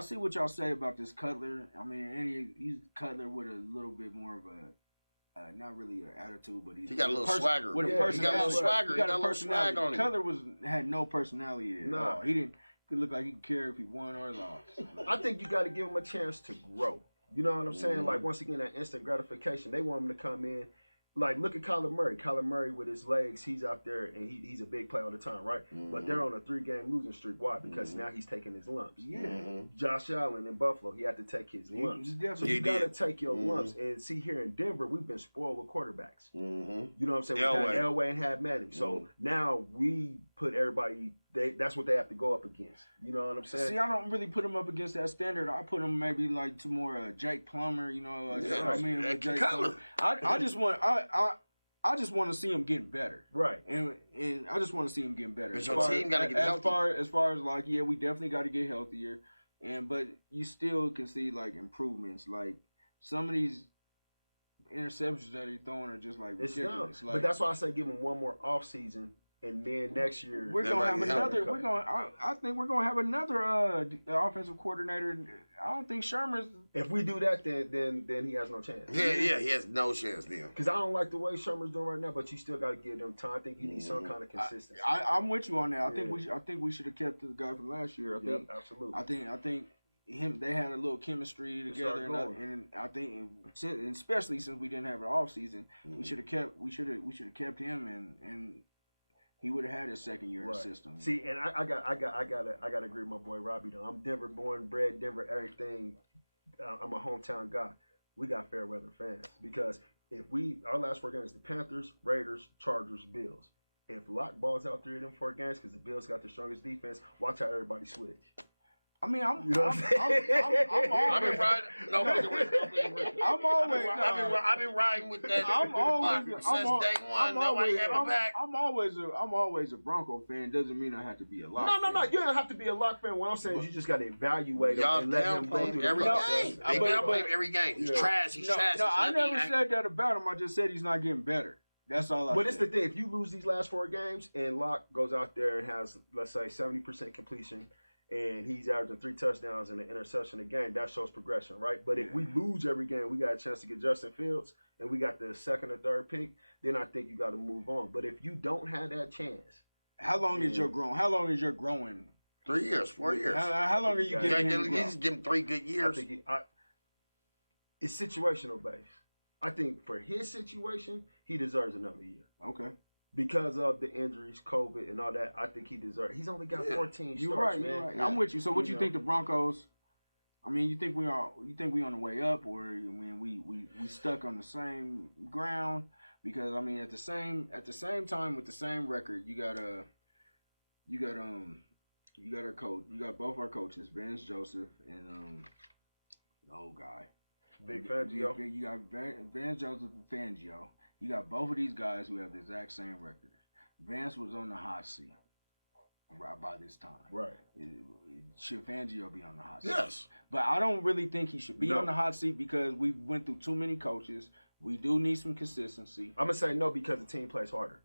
see what y'all say about this Cutler. I mean, he's Cutler with a little bit more of a. Not really an attitude, but he got a little swagger. With a personality. He got a little swagger. He got a little swag on him. Cutler had no personality at all. He didn't look like he could care if he won or lost. I think you got to give him a chance to grow. You know what I'm saying? Like, once again, that instant gratification. They want him to come in. Like, look at Kyler Murray. Kyler Murray with his legs, he's out there, and he's a big player all the time, right? But they're on a 3-game losing streak. Why? Because now he's taking his lumps. Yeah. Josh Allen in Buffalo, he had to take his lumps. So you got to take your lumps. And see, here in Denver, we've been spoiled with quarterbacks. You know what I'm saying? We had Elway and had Manning. So now we put everybody, that's what they have to go up against. You know what I'm saying? See, I don't really put them up against that standard. I put them maybe like to more Jake Plummer, you know. I mean, with Jake Plummer. I just want to see him getting better. Right. And I just want to see him getting better. But your team got to get healthy. As far as like, we definitely got to get healthier. But you still can see like improvements. Like some of these interceptions that he's throwing are just like ridiculous. Like, but that's why I say give him one more off season. And then next year we're gonna have another. I think we're gonna have another offensive coordinator I don't think Sherman's. If we do that, then he has no chance. Yeah, he has no chance then. Because I don't like the way Sherman's doing right now, but you still got to give them time. I think you need some kind of consistency. I'm with you on that. I think we should have kept the guy from last year. I think absolutely. I think they had a little chemistry together, and I think, and especially since we didn't have an off season, we should have kept him, and he would have had his second year in the system. See, and I gotta agree with my boy Robbie though. I'm Denver born, bred Denver, everything. I'm a hometown guy. We got fair weather fans because if our last 4 games, the Panthers, Raiders, Chargers, Bills. If Lock balls out 3 of them 4 games because the Bills got the strongest defense, watch how everybody switch. I mean, I've been riding. No, I've been riding with that. Since day one. Nobody had my back. I'm always a Bronco fan. Doesn't mean I have to be a Lock. No. You don't have to be a Lock fan. What I'm saying is you just got to evaluate him and let him go through every game. They downplay him every game. He's trash. No, I never said that about him. I just said he's not getting better. That's all I said. But it's the thing. If you lose these last 4 games and Lock goes out there and has, let's say, 70% completion, and he's averaging 3 touchdowns and an interception a game, that shows progression, right? But if we lose every game, we got a chance to get Justin Fields, and we got the 2nd or 3rd pick, then I think you got to move on. But if you don't have that chance, how long is your growing? 3 years, 4 years. How long are you getting him to grow? Just give him 3 good years. It's situational based. I think for his situation, he deserves another year. Okay. Because of the injuries, COVID, and all that, I think he deserves. He's only got 14 you're starts, right, man. You're right. Yeah. I'm with you. So, what you think the Broncos? I mean, you think we on the way up, or I mean, we stuck on the same ground? Because I mean, at the same time with the same record, you got our coach. You got both our coaches, Vance Joseph and the old guy, Big Fangio. You got Vance Joseph and Fangio. You got both of these guys who have the exact same record. Vance was on the hot seat right by this time. Right. Should Fangio be on the hot seat? Yes. But I don't really think he should be on the hot seat because we went through too many coaches. We do need some consistency. I'm going to say no because the team plays harder.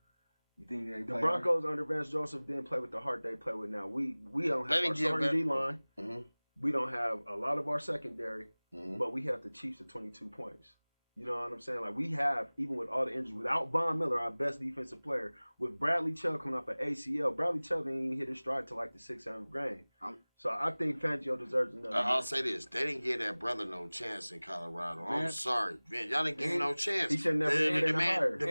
You think the Broncos under Vance Joseph didn't play with the heart they play with now. We don't have our starting D-line. Mm-hmm. We don't have a lot of our secondary, but we have the Chiefs at 22 points. You know what I'm saying? Like, we have, even with all the injuries, without Von Miller, our best defensive player, with Bradley Chubb coming off an ACL, Bradley Chubb didn't even hit his stride till like the 6th, 7th game. So I think Fangio deserves another. I'll say this. They didn't give that brother no chance in Colorado. I'm sorry. Man, y'all didn't give him no chance. He should never been hired.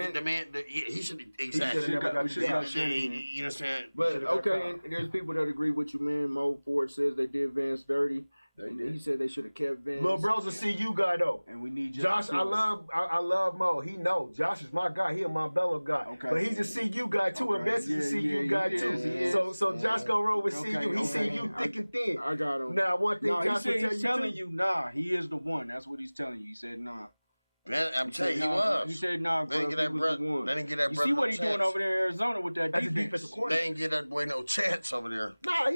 He should, exactly. He should have never got you know what I'm saying? But, okay, and there's people that agree with you, man. Mo Ford says they did Vance dirty. He said they should have kept Vance. Lil bro's a CU guy though, and we need Josh. I love Mo. He knows Josh is my guy. He a Montbello guy, but he's a CU guy too, and Vance is a CU guy too. So Josh go roll with CU. He CU thick and thin. I got him. Now one thing Josh will tell he's telling you, he is the one. That's what he's telling you. He said, nah. Man, I'm telling you, he was. He said, nah, they didn't get that brother. They didn't get that brother. You see what he's doing over there in Arizona with that defensive coordinator. They didn't get that boy no chance over there. Nah,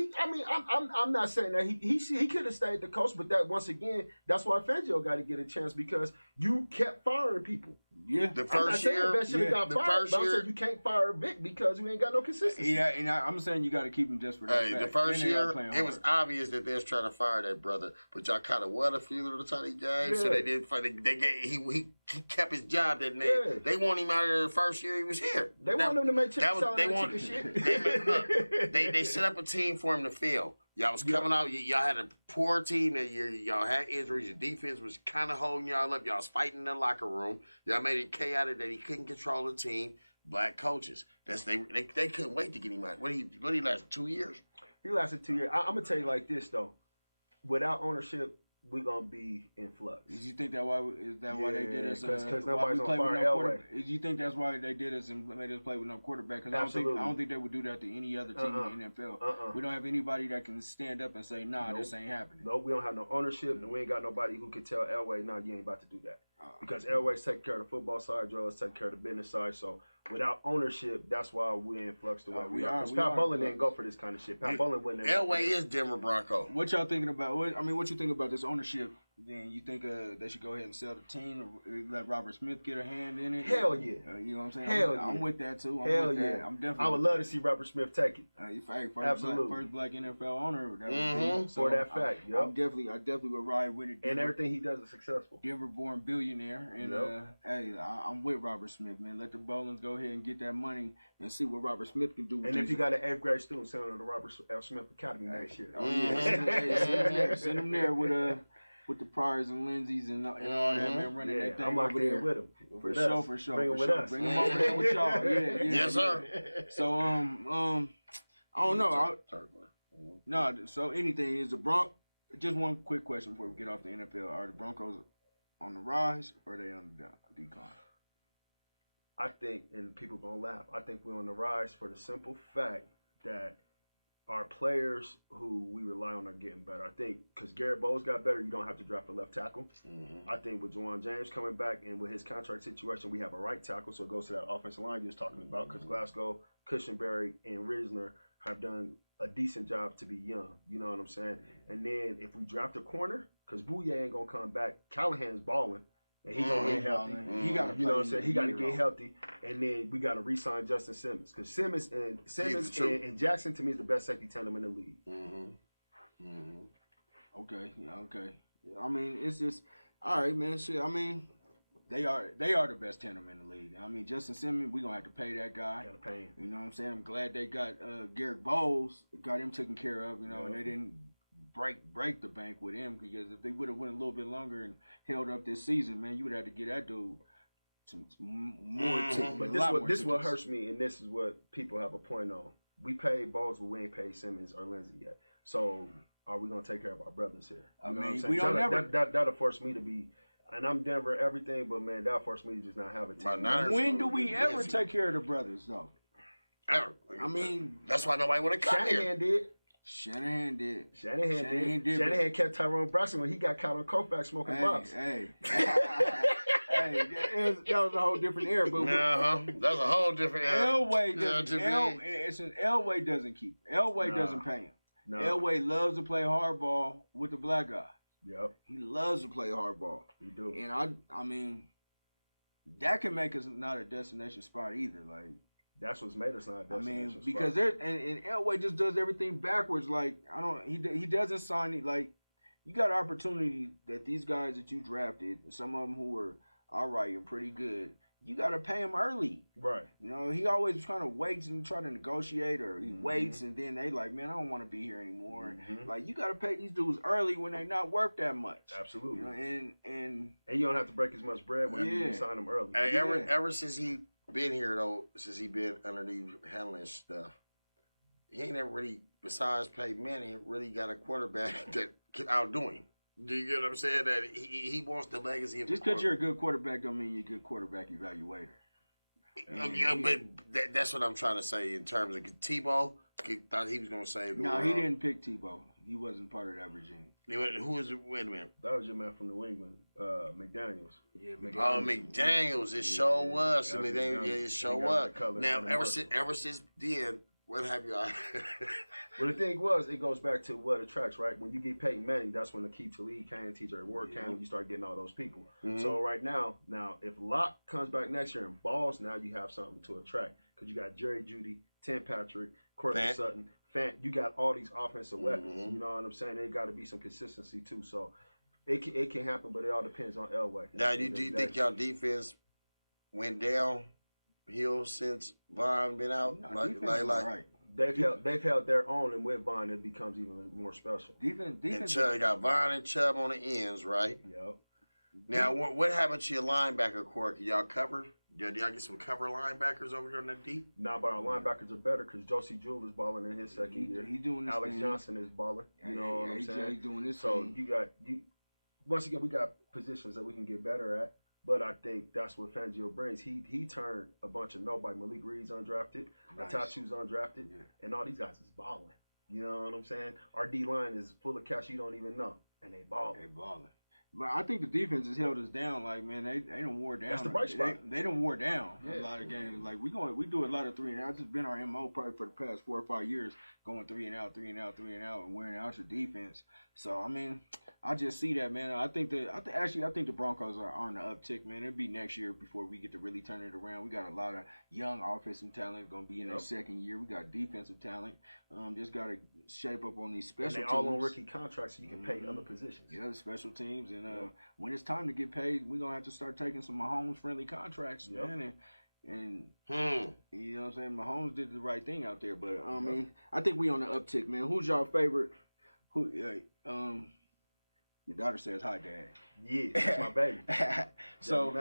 I'm not saying that he could have stayed the coach, but that once again, that's why Fangio got to get a chance because you kept firing people. Yeah, the first year, you can't fire Vic because we ain't got no consistency. Yeah, and I'm saying you got to keep him just for that. Hey, the first year, it was obvious that they was trying to fire that brother, but y'all kind of won a few little tiny games, so they did. He kept his job that night. Yeah. They want him out of there the first year he was here. They want him to make chicken salad and shit. They set up a team for him to fail. Y'all was coming out. Y'all had a poor team that year. Y'all had injuries. Your defense was kind of holding y'all up. Y'all was fighting in the locker room. Y'all made it chaotic that he couldn't control the team. Black coaches. They couldn't wait to get him out. What he last 2 years? He lasted 2 years. I'm gonna tell you like this though. Without ownership, we're gonna be in flux. Do you think why they did us? Because nobody's on fire Elway. Do you think that's why they did us and made us play with no quarterback? Because I don't think they would do that to any other team in the NFL. We don't have anybody that can stand up and say, nah, this ain't happening. Nope, we don't have no ownership, and we ain't got nobody who can tell Elway, nah, you ain't about to do that. Because Elway's taking care of the football side, Joel's taking care of the business side. So without ownership, that's why we're in flux the way we are. Because Pat Bowlen didn't go for this kind of shit. Pat Bowlen wouldn't. Elway is Denver Bronco. What y'all thinking about? What you think about this ownership then you think they should go ahead and sell the team or let Robert Smith get a hand in it? Hell yeah. You know what I'm saying? Hell I'm yeah. with that too. Hell yeah. I'm definitely. I would love to see Robert Smith take it. First black NFL owner. That would be, for that fact. I definitely would ride with it. And everything he does is successful. Denver-born billionaire, and hey, I'm with Robert Smith, man. Let the Bolins go ahead and get that money and see what Robert Smith can do. And if you got an 8th grade student, send them to the Robert F. Smith Academy next year. Oh yeah, send them there with the Pryors and Lindsays and all that, man, running that thing I'm over there with them. For sure. Bring them with us. Bring them over there with y'all. Yeah. Yes, sir. So I don't know. So anything is the Broncos. Just one quick question before we get off the NFL: are the Broncos on the rise or are they on the decline? I think, and people gonna laugh, I think we're on the rise for the simple fact that our players who we rely on are getting better. I think because Garrett Bowles got better, you don't have to draft a left tackle. I think with Juwan James coming back and with his contract situation, we have a right tackle, so it goes to that offensive line you was talking about because Glasgow, Cushenberry, and Risner have done a decent job to be young. You know what I'm saying? And then if we draft a corner, because Bouye ain't going to come back, Callahan's balling. And he gonna get healthy. He got to, you know what I'm saying? He got to get healthy, and then we got to re-sign Justin Simmons because Simmons and Jackson to me is the best safety tandem in the league. Okay. I mean, it's just all right, man. Shit. I mean, they are the best tandem in the league. I mean, Justin Simmons, we gonna have to pay that guy. Gotta pay him. You know what I'm saying? I'm glad they got Garrett Bowles, got him taken care of. You know, and they didn't break the bank with him because if they would have went a little bit longer and held up this season, man, you would have to get that dude some more tickets. But this what hurts me, and this is what people have a point on. We paid Bowles, but we ain't paid Simmons or Lindsey yet. So are we gonna take care of our brothers here? You know what I'm saying? We don't never. That'll force me to be. And I'm Denver, everything, but man, that forced me to just not have a team. When do we ever take care of the brothers, though? Ever. I mean, that's why nobody would have come here. Shanahan did. Shanahan did. Shanahan kept Tyrone Braxton when he got caught on Koufax smoking box. Hey, that was a whole different era. But that's a whole different era. Elway doesn't keep. Elway doesn't pay him. No. Elway loves to play hardball with the black guy. Yep. He loves to play hardball. He do. And I mean, that can make us not a destination spot either. Like that's what's made us not a destination spot. Because and Elway just does everything backwards. Like he doesn't sign it. Like you got an opportunity that these guys that you drafted, some of them who were all right and pretty good, you got to pay them early. Right. You know, he always kind of waits and try to negotiate, or he waits and then they like, man, I don't want to be here anymore. Like you got to pay these dudes early when they're not worth that much. Absolutely. You know, and you don't have to break as much bread when you sign them early. And ever since he been here though, since he been underneath handling stuff, he ain't ever really, besides Peyton Manning, really got a quarterback that can outdo him. Do you get what I'm saying? That he wants the legacy of just because you're a good quarterback don't mean you're a good quarterback evaluator. But that's what I'm trying to say in terms of Tebow. Thought he was going to save the world. No, he didn't pick Tebow. He wasn't part of that regime. Who was it? Wait a minute. That was your man from New England, McDaniels. Yeah, McDaniels. It sure was. It sure was. Now, ever since then, what have you? Well, the thing was, it goes back to what attracts, right? When you get Peyton Manning, that's when the Keith Tlaib came, TJ Ward came, and you start getting all those people. So right now, if Locke comes back next year and balls, now you have something to attract because you got Jerry Jeudy, Tim Patrick, Courtland Sutton, Fant. You got all these offensive weapons. You know what I'm saying? There got to be some consistency too. So it can happen, but it all depends on Elway. Now, do you think y'all defense went downhill since Vaughn been out? No, right. They've held their own, and with Vaughn, it becomes even more special. Defense. And Chubb, you got Vaughn and Chubb on the ends, right? Yep. Now, what happened to your linebacker core? Can y'all cover? Did y'all get some cover linebackers over there on that deep? Nah, but our linebackers are better because Josie Jewell is balling in his second year. He doing this Alex thing. Johnson is balling. You know what I'm saying? He's doing this. So once again, we got positions that we can get better at. But I think that's what Fangio brings. He turned a bunch of nobody. Malik Reed's undrafted. Atachu's undrafted. Yeah. And all these guys is balling. You know what I'm saying? Our D-line is full of cash you don't even know. And they balling. But I think the defense has held us down. Like, man, they done wore down. That's the bright spot. They done wore down a lot of games. Like, we do a lot of 3 and out. It's just been our MO probably for the past 4 or 5 years, going 3 and out, and wearing out your defense. So, I mean, I just see that, man. I think the Broncos are on the uptick, man. It'll be next year before we get to really turn it around. We got a lot of young offensive talent going to be in their second year. We got defensive talent. Just got to shape up on these special teams. And they all on rookie contracts, so you can pay other positions. Yeah, special teams. And when it's time to get paid, we're going to have to start taking some Mahomes-friendly contracts, man. And you know what I'm saying? Mahomes did the right thing out there. But, I mean, I think we on the uptick, man. Who's y'all favorite? Your daughter says hi, Dad. Yeah, that's my baby. So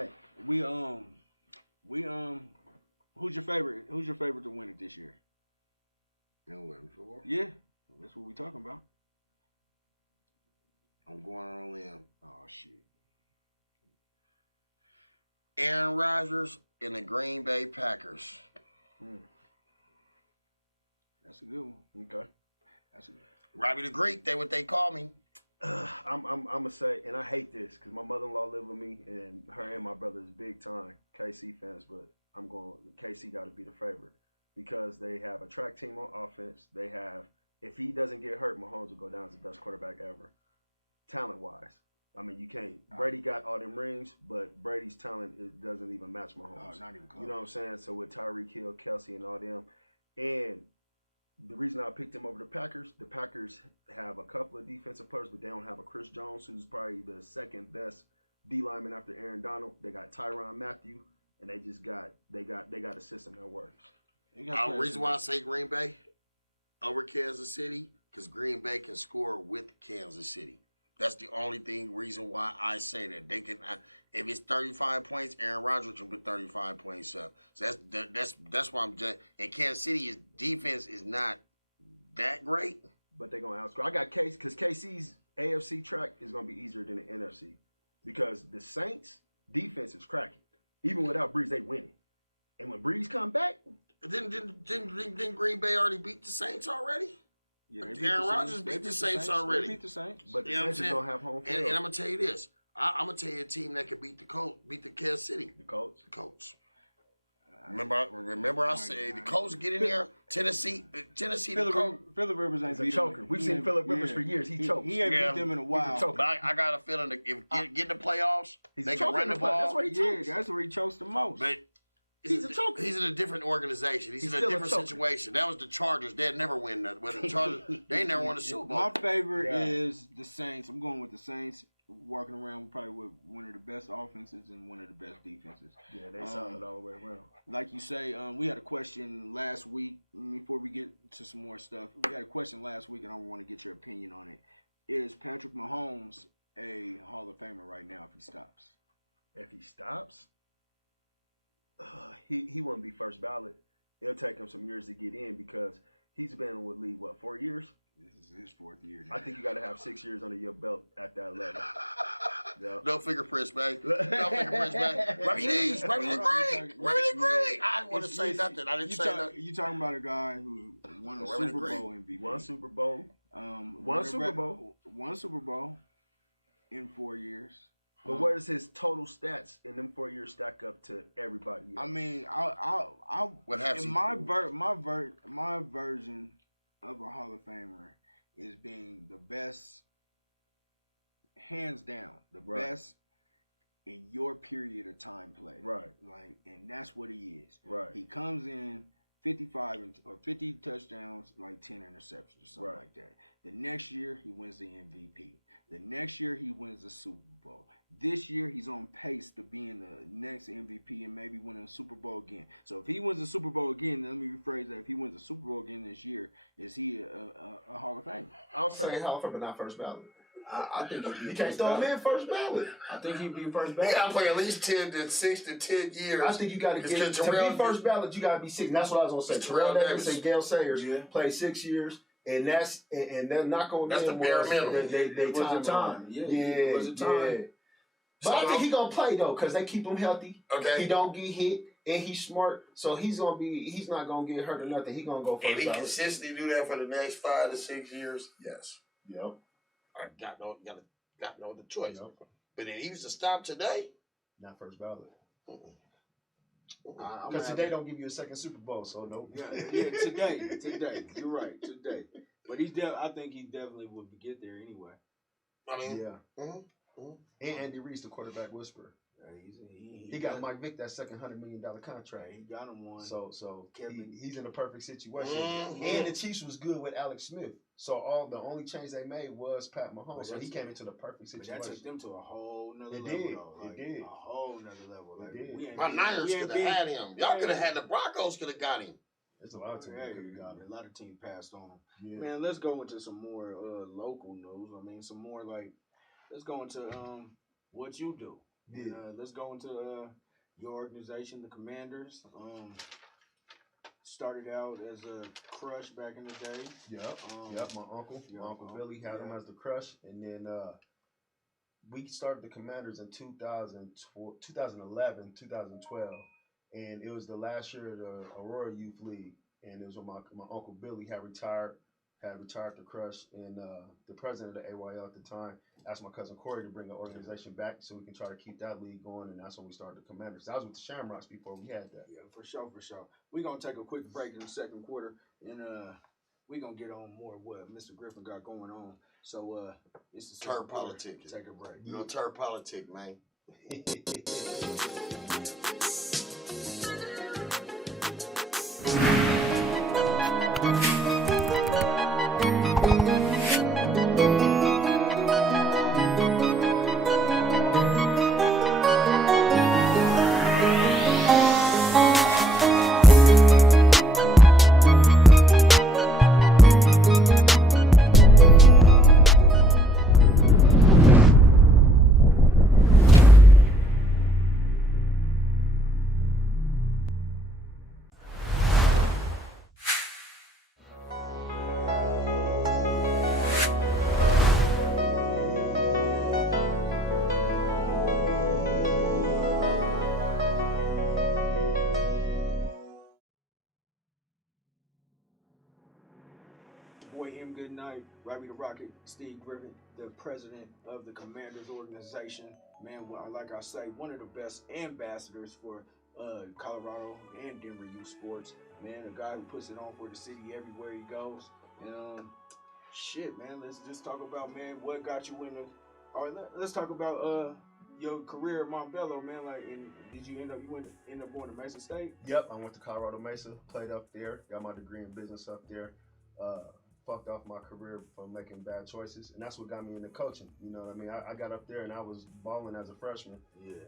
who's your favorite? Who's your favorite to win it this year? football? Yeah, that's what we talking about. I'm going on a limb. Oh shit. Aaron Rodgers and the Green Bay Packers. That's a good one. Okay. That's a good one. Robbie the Greek, they what they call me. I'm gonna say, and I hate this because my mother-in-law live with me, and her and my brother is big time KC fans. But I'm going KC got to be the favorite because they have a track team on offense. They have, if he doesn't get hurt, Mahomes will go down as the best quarterback ever, talent-wise. I mean, you can't. Brady got all them rings, but Brady's talent doesn't even match Mahomes. Not even close. You know what I'm saying? So with Tyreek Hill, Kelsey, and all them, and the reason I picked him over the Packers have a couple of defensive players, but they don't have a Chris Jones, who's probably the second best D lineman after Aaron Donald. They got Tyrann Mathieu, and they got a system that works. The reason why I say Green Bay over Kansas City, because Green Bay can score with Kansas City. That's the only reason why I say that. They can, if it's 35 points, Aaron Rodgers can put 35 points up. So that's why I'm just. And Kansas City's defense is not that great, but they're gonna outscore. I got Case because KC's AFC track is gonna be easier than the NFC because the Saints defense is cracking. Even without Breeze, they winning. And when Breeze come back, didn't Green Bay already beat the Saints already? Yeah, Aaron Rodgers beat the Saints already. They beat the Saints. But the Saints don't have home field. And I'm gonna tell you this. I'm gonna tell you a team that could beat the Kansas City. The Colts. The Colts. Remember I said the Colts get in there. Tennessee. Phillip Rivers ain't a choker. We've seen Phillip Rivers for years. He chokes. He ain't beat them in a while. But I got a feeling that if get in the playoffs, they can run the ball. That's where he chokes. That's where he chokes the most. But he's a choker. He's in a different organization. He's in a different situation. That was the Chargers. They'd never win that. With the Chargers, they never won a Super Bowl. My favorite is the Saints. I'm going with the Saints. Walking around probably with one of the best offenses and one of the best defenses. Yeah, they solid all the way around. Like you say, we had a question last week. Before we get to some more stuff, we had a question last week, and I want to get your opinion on it. Is Patrick Mahomes a Hall of Famer right now if he stops? If he stops, he wouldn't be first ballot. It'll take him some years to get in because he's been in the league, 4 years? This is his 4th year. I think you got to have 6 years under your belt at that level. Yeah. No fingerprints, man. No fingerprints, man. Robbie the Great. I want to say nothing. I didn't say nothing. You talking about a guy who won a Super Bowl MVP. One Super Bowl. One Super Bowl in 4 years. But where does his total stats in them 4 years stack up to everybody else? I mean, my version of a Hall of Famer is being the best, hands down, the best in your period of time play. Right. And that's what he is. Right. He comes in 50 touchdowns, 10 interceptions or something like that. The next year, he wins the MVP. The next year, he wins the Super Bowl. This year, he's on pace to be in the next MVP and maybe win a Super Bowl again. So if he wins the Super Bowl again, let me rephrase that. If he wins the Super Bowl again this year, is he a Hall of Fame? I'll say Hall of Fame, but not first ballot. I think he'd be. You can't throw him in first ballot. I think he'd be first ballot. He got to play at least 6 to 10 years. I think you got to get to be first ballot. You got to be 6. That's what I was gonna say. Terrell Davis and Gale Sayers played 6 years. And they're not going to be the bare minimum. They time. It was a time. But I think he's going to play, though, because they keep him healthy. Okay. He don't get hit, and he's smart. So he's not going to get hurt or nothing. He's going to go first. If he consistently do that for the next 5 to 6 years, yes. Yep. I got no other choice. Yep. But if he was to stop today, not first ballot. Because today don't give you a second Super Bowl, so no. Yeah, today. You're right, today. But I think he definitely would get there anyway. I mean, And Andy Reese, the quarterback whisperer. He got Mike Vick that second $100 million contract. He got him one. So he's in a perfect situation. And the Chiefs was good with Alex Smith. So the only change they made was Pat Mahomes. So he came into the perfect situation. But that took them to a whole nother level. It did. A whole nother level. Like, my Niners could have had him. Y'all could have had the Broncos could have got him. There's a lot of teams that could have got him. A lot of teams passed on him. Yeah. Man, let's go into some more local news. I mean, some more let's go into what you do. Yeah. Let's go into your organization, the Commanders. Started out as a Crush back in the day. Yep. My uncle Billy had him as the Crush, and then we started the Commanders in 2011, 2012, and it was the last year of the Aurora Youth League, and it was when my uncle Billy had retired the Crush, and the president of the AYL at the time asked my cousin Corey to bring the organization back so we can try to keep that league going, and that's when we started the Commanders. That was with the Shamrocks before we had that. Yeah, for sure. We're going to take a quick break in the second quarter, and we're going to get on more of what Mr. Griffin got going on. So it's the turf politic. Take a break. You know, turf politic, man. Boy, M.GoodKnight Robbie The Rocket, Steve Griffin, the president of the Commanders organization. Man, like I say, one of the best ambassadors for Colorado and Denver youth sports. Man, a guy who puts it on for the city everywhere he goes. And shit, man, let's just talk about, man, what got you in the. All right, let's talk about your career at Montbello, man. Like, did you end up going to Mesa State? Yep, I went to Colorado Mesa, played up there, got my degree in business up there. Fucked off my career from making bad choices, and that's what got me into coaching. You know what I mean? I got up there and I was balling as a freshman,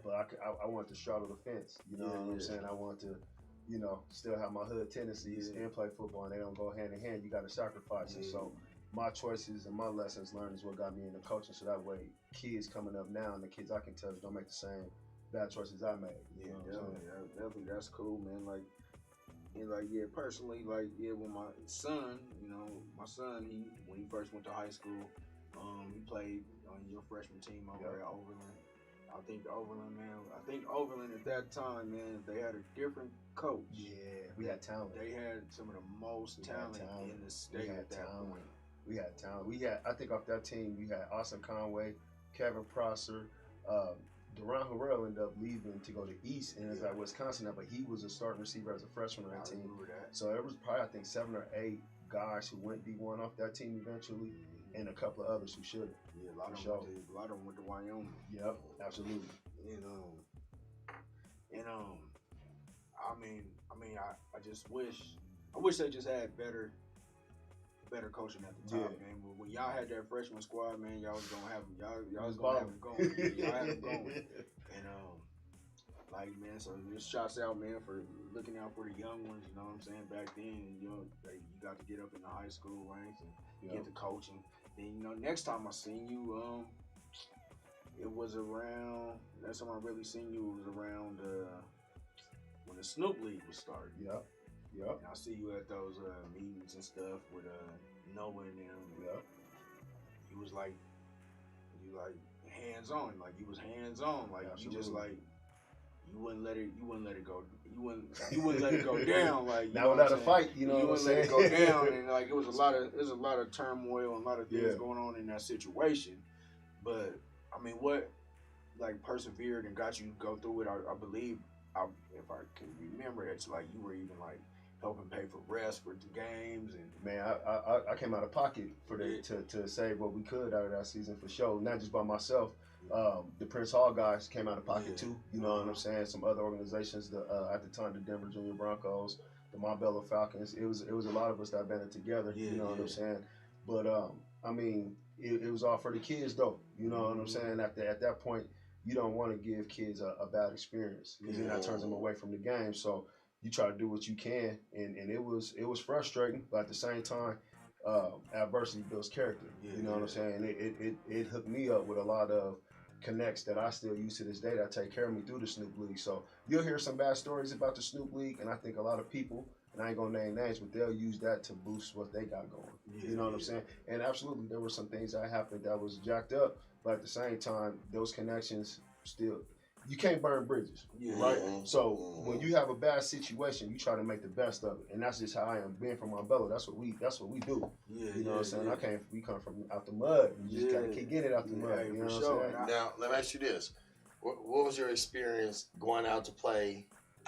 but I wanted to straddle the fence. You know what I'm saying? I wanted to, still have my hood tendencies and play football, and they don't go hand in hand. You got to sacrifice, and so my choices and my lessons learned is what got me into coaching. So that way, kids coming up now and the kids I can touch don't make the same bad choices I made. You know what I'm saying? Definitely, that's cool, man. Personally, with my son, when he first went to high school, he played on your freshman team over at Overland. I think Overland at that time, man, they had a different coach. Yeah, we had talent. They had some of the most talent in the state at that point. We had talent. I think off that team, we had Austin Conway, Kevin Prosser, Deron Harrell ended up leaving to go to East and is at Wisconsin now, but he was a starting receiver as a freshman on that team. So it was probably, I think, 7 or 8 guys who went D1 off that team eventually, and a couple of others who should. Yeah, a lot of them went to Wyoming. Yep, absolutely. I just wish they just had better coaching at the top, man. But when y'all had that freshman squad, man, y'all was gonna have them going. Y'all had them going. And man, so just shouts out, man, for looking out for the young ones. You know what I'm saying? Back then, you got to get up in the high school ranks and get to coaching. Then next time I seen you, it was around. Next time I really seen you was around when the Snoop League was started. Yep. And I see you at those meetings and stuff with Noah and them. Yep. You was hands on, you was hands on, Absolutely. You just you wouldn't let it go. You wouldn't let it go down, not without a fight. You know you what I'm wouldn't saying? let it go down, and it was a lot of turmoil and a lot of things going on in that situation. But I mean, what persevered and got you to go through it? I believe, if I can remember, it's you were even helping pay for rest for the games and. Man, I came out of pocket for to save what we could out of that season for sure. Not just by myself. The Prince Hall guys came out of pocket too. You know what I'm saying? Some other organizations, at the time, the Denver Junior Broncos, the Montbello Falcons. It was a lot of us that banded together. You know what I'm saying? But I mean, it was all for the kids though. You know what I'm saying? At that point, you don't want to give kids a bad experience because then that turns them away from the game. So you try to do what you can, and it was frustrating, but at the same time, adversity builds character. You know what I'm saying? It hooked me up with a lot of connects that I still use to this day that take care of me through the Snoop League. So you'll hear some bad stories about the Snoop League, and I think a lot of people, and I ain't gonna name names, but they'll use that to boost what they got going. You know what I'm saying? And absolutely, there were some things that happened that was jacked up, but at the same time, those connections still. You can't burn bridges, right? So when you have a bad situation, you try to make the best of it, and that's just how I am. Being from Montbello, that's what we do. You know what I'm saying? We come from out the mud. You just gotta keep getting it out the mud. You know what I'm saying? Now let me ask you this: what was your experience going out to play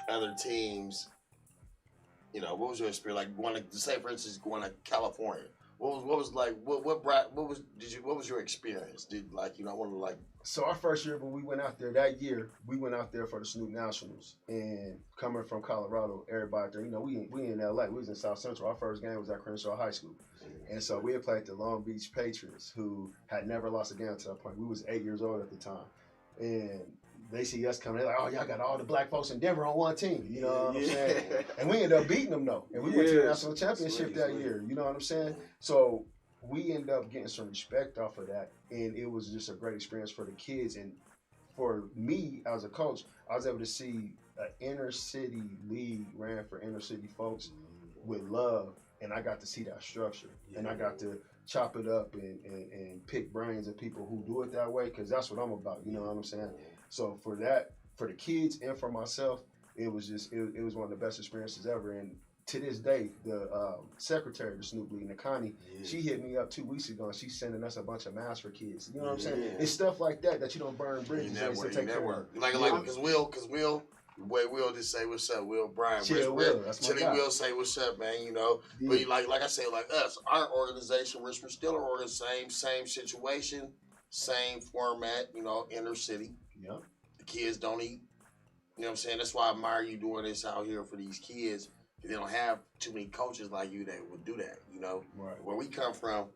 other teams? You know, what was your experience like going to say, for instance, going to California? What was your experience? Did want to like. So our first year when we went out there, that year we went out there for the Snoop Nationals, and coming from Colorado, everybody out there, you know, we in LA, we was in South Central. Our first game was at Crenshaw High School, and so we had played the Long Beach Patriots, who had never lost a game to that point. We was 8 years old at the time, and they see us coming, they're like, oh, y'all got all the black folks in Denver on one team, you know what I'm saying? And we ended up beating them though, and we went to the national championship that year, you know what I'm saying? So we ended up getting some respect off of that, and it was just a great experience for the kids. And for me as a coach, I was able to see an inner city league ran for inner city folks with love, and I got to see that structure, and I got to chop it up and pick brains of people who do it that way, because that's what I'm about, you know what I'm saying? So for that, for the kids and for myself, it was just it was one of the best experiences ever. And to this day, the secretary of the Snoop League, Nakani, she hit me up 2 weeks ago, and she's sending us a bunch of masks for kids. You know what I'm saying? It's stuff like that you don't burn bridges. Because Will, Will just say what's up, Will Brian. Will, that's my guy. Will say what's up, man. You know, but like I say, like us, our organization, Richmond Steeler organization, same situation, same format. You know, inner city. Yep. The kids don't eat. You know what I'm saying? That's why I admire you doing this out here for these kids. They don't have too many coaches like you that would do that, you know? Right. Where we come from,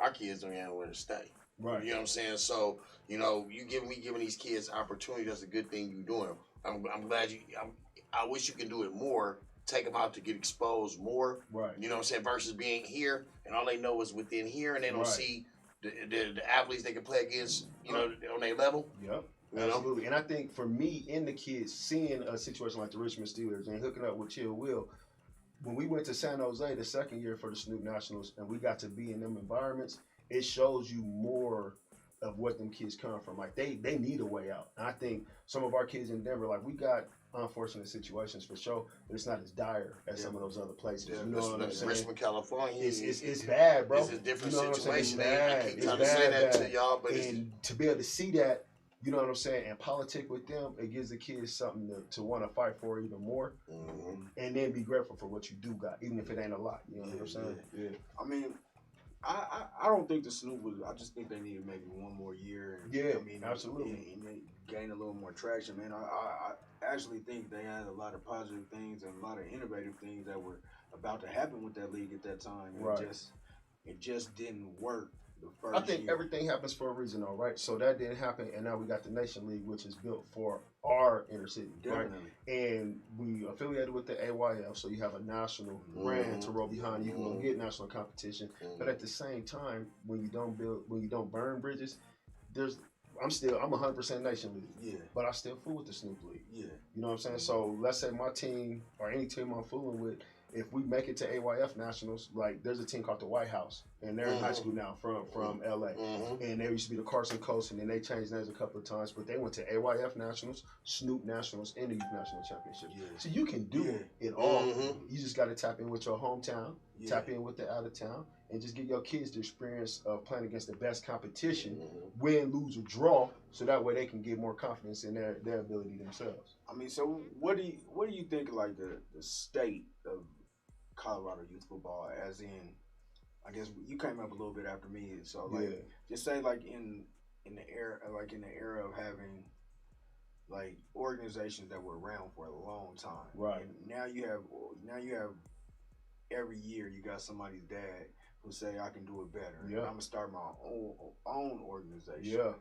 our kids don't have where to stay. Right. You know what I'm saying? So, you know, we giving these kids opportunity. That's a good thing you're doing. I'm glad I wish you can do it more. Take them out to get exposed more. Right. You know what I'm saying? Versus being here and all they know is within here, and they don't see the athletes they can play against, you know, on their level. Yep. Absolutely. And I think for me and the kids, seeing a situation like the Richmond Steelers and hooking up with Chill Will, when we went to San Jose the second year for the Snoop Nationals and we got to be in them environments, it shows you more of what them kids come from. Like they need a way out. And I think some of our kids in Denver, like we got unfortunate situations for sure, but it's not as dire as some of those other places. You know what I'm saying? Richmond, California. It's bad, bro. It's a different situation. I keep trying to say that to y'all, but and to be able to see that, you know what I'm saying, and politic with them, it gives the kids something to want to fight for even more, and then be grateful for what you do got, even if it ain't a lot. You know what I'm saying? Yeah. I mean, I don't think the Snoop was. I just think they need maybe one more year. And, yeah, I mean, absolutely. And they gain a little more traction, man. I actually think they had a lot of positive things and a lot of innovative things that were about to happen with that league at that time. Right. It just didn't work. I think everything happens for a reason, though, right? So that didn't happen, and now we got the Nation League, which is built for our inner city, right? And we affiliated with the AYF, so you have a national brand to roll behind. You can go get national competition, but at the same time, when you don't burn bridges, I'm 100% Nation League, but I still fool with the Snoop League. You know what I'm saying? So let's say my team or any team I'm fooling with, if we make it to AYF Nationals, like there's a team called the White House, and they're in high school now from LA, and they used to be the Carson Coast, and then they changed names a couple of times, but they went to AYF Nationals, Snoop Nationals, and the Youth National Championship. So you can do it all. You just got to tap in with your hometown, tap in with the out of town, and just give your kids the experience of playing against the best competition, win, lose, or draw, so that way they can get more confidence in their ability themselves. I mean, so what do you think like the state of Colorado youth football, as in, I guess you came up a little bit after me, so like just say like in the era of having like organizations that were around for a long time, right? And now you have every year you got somebody's dad who say I can do it better. Yeah, I'm gonna start my own organization. Yeah.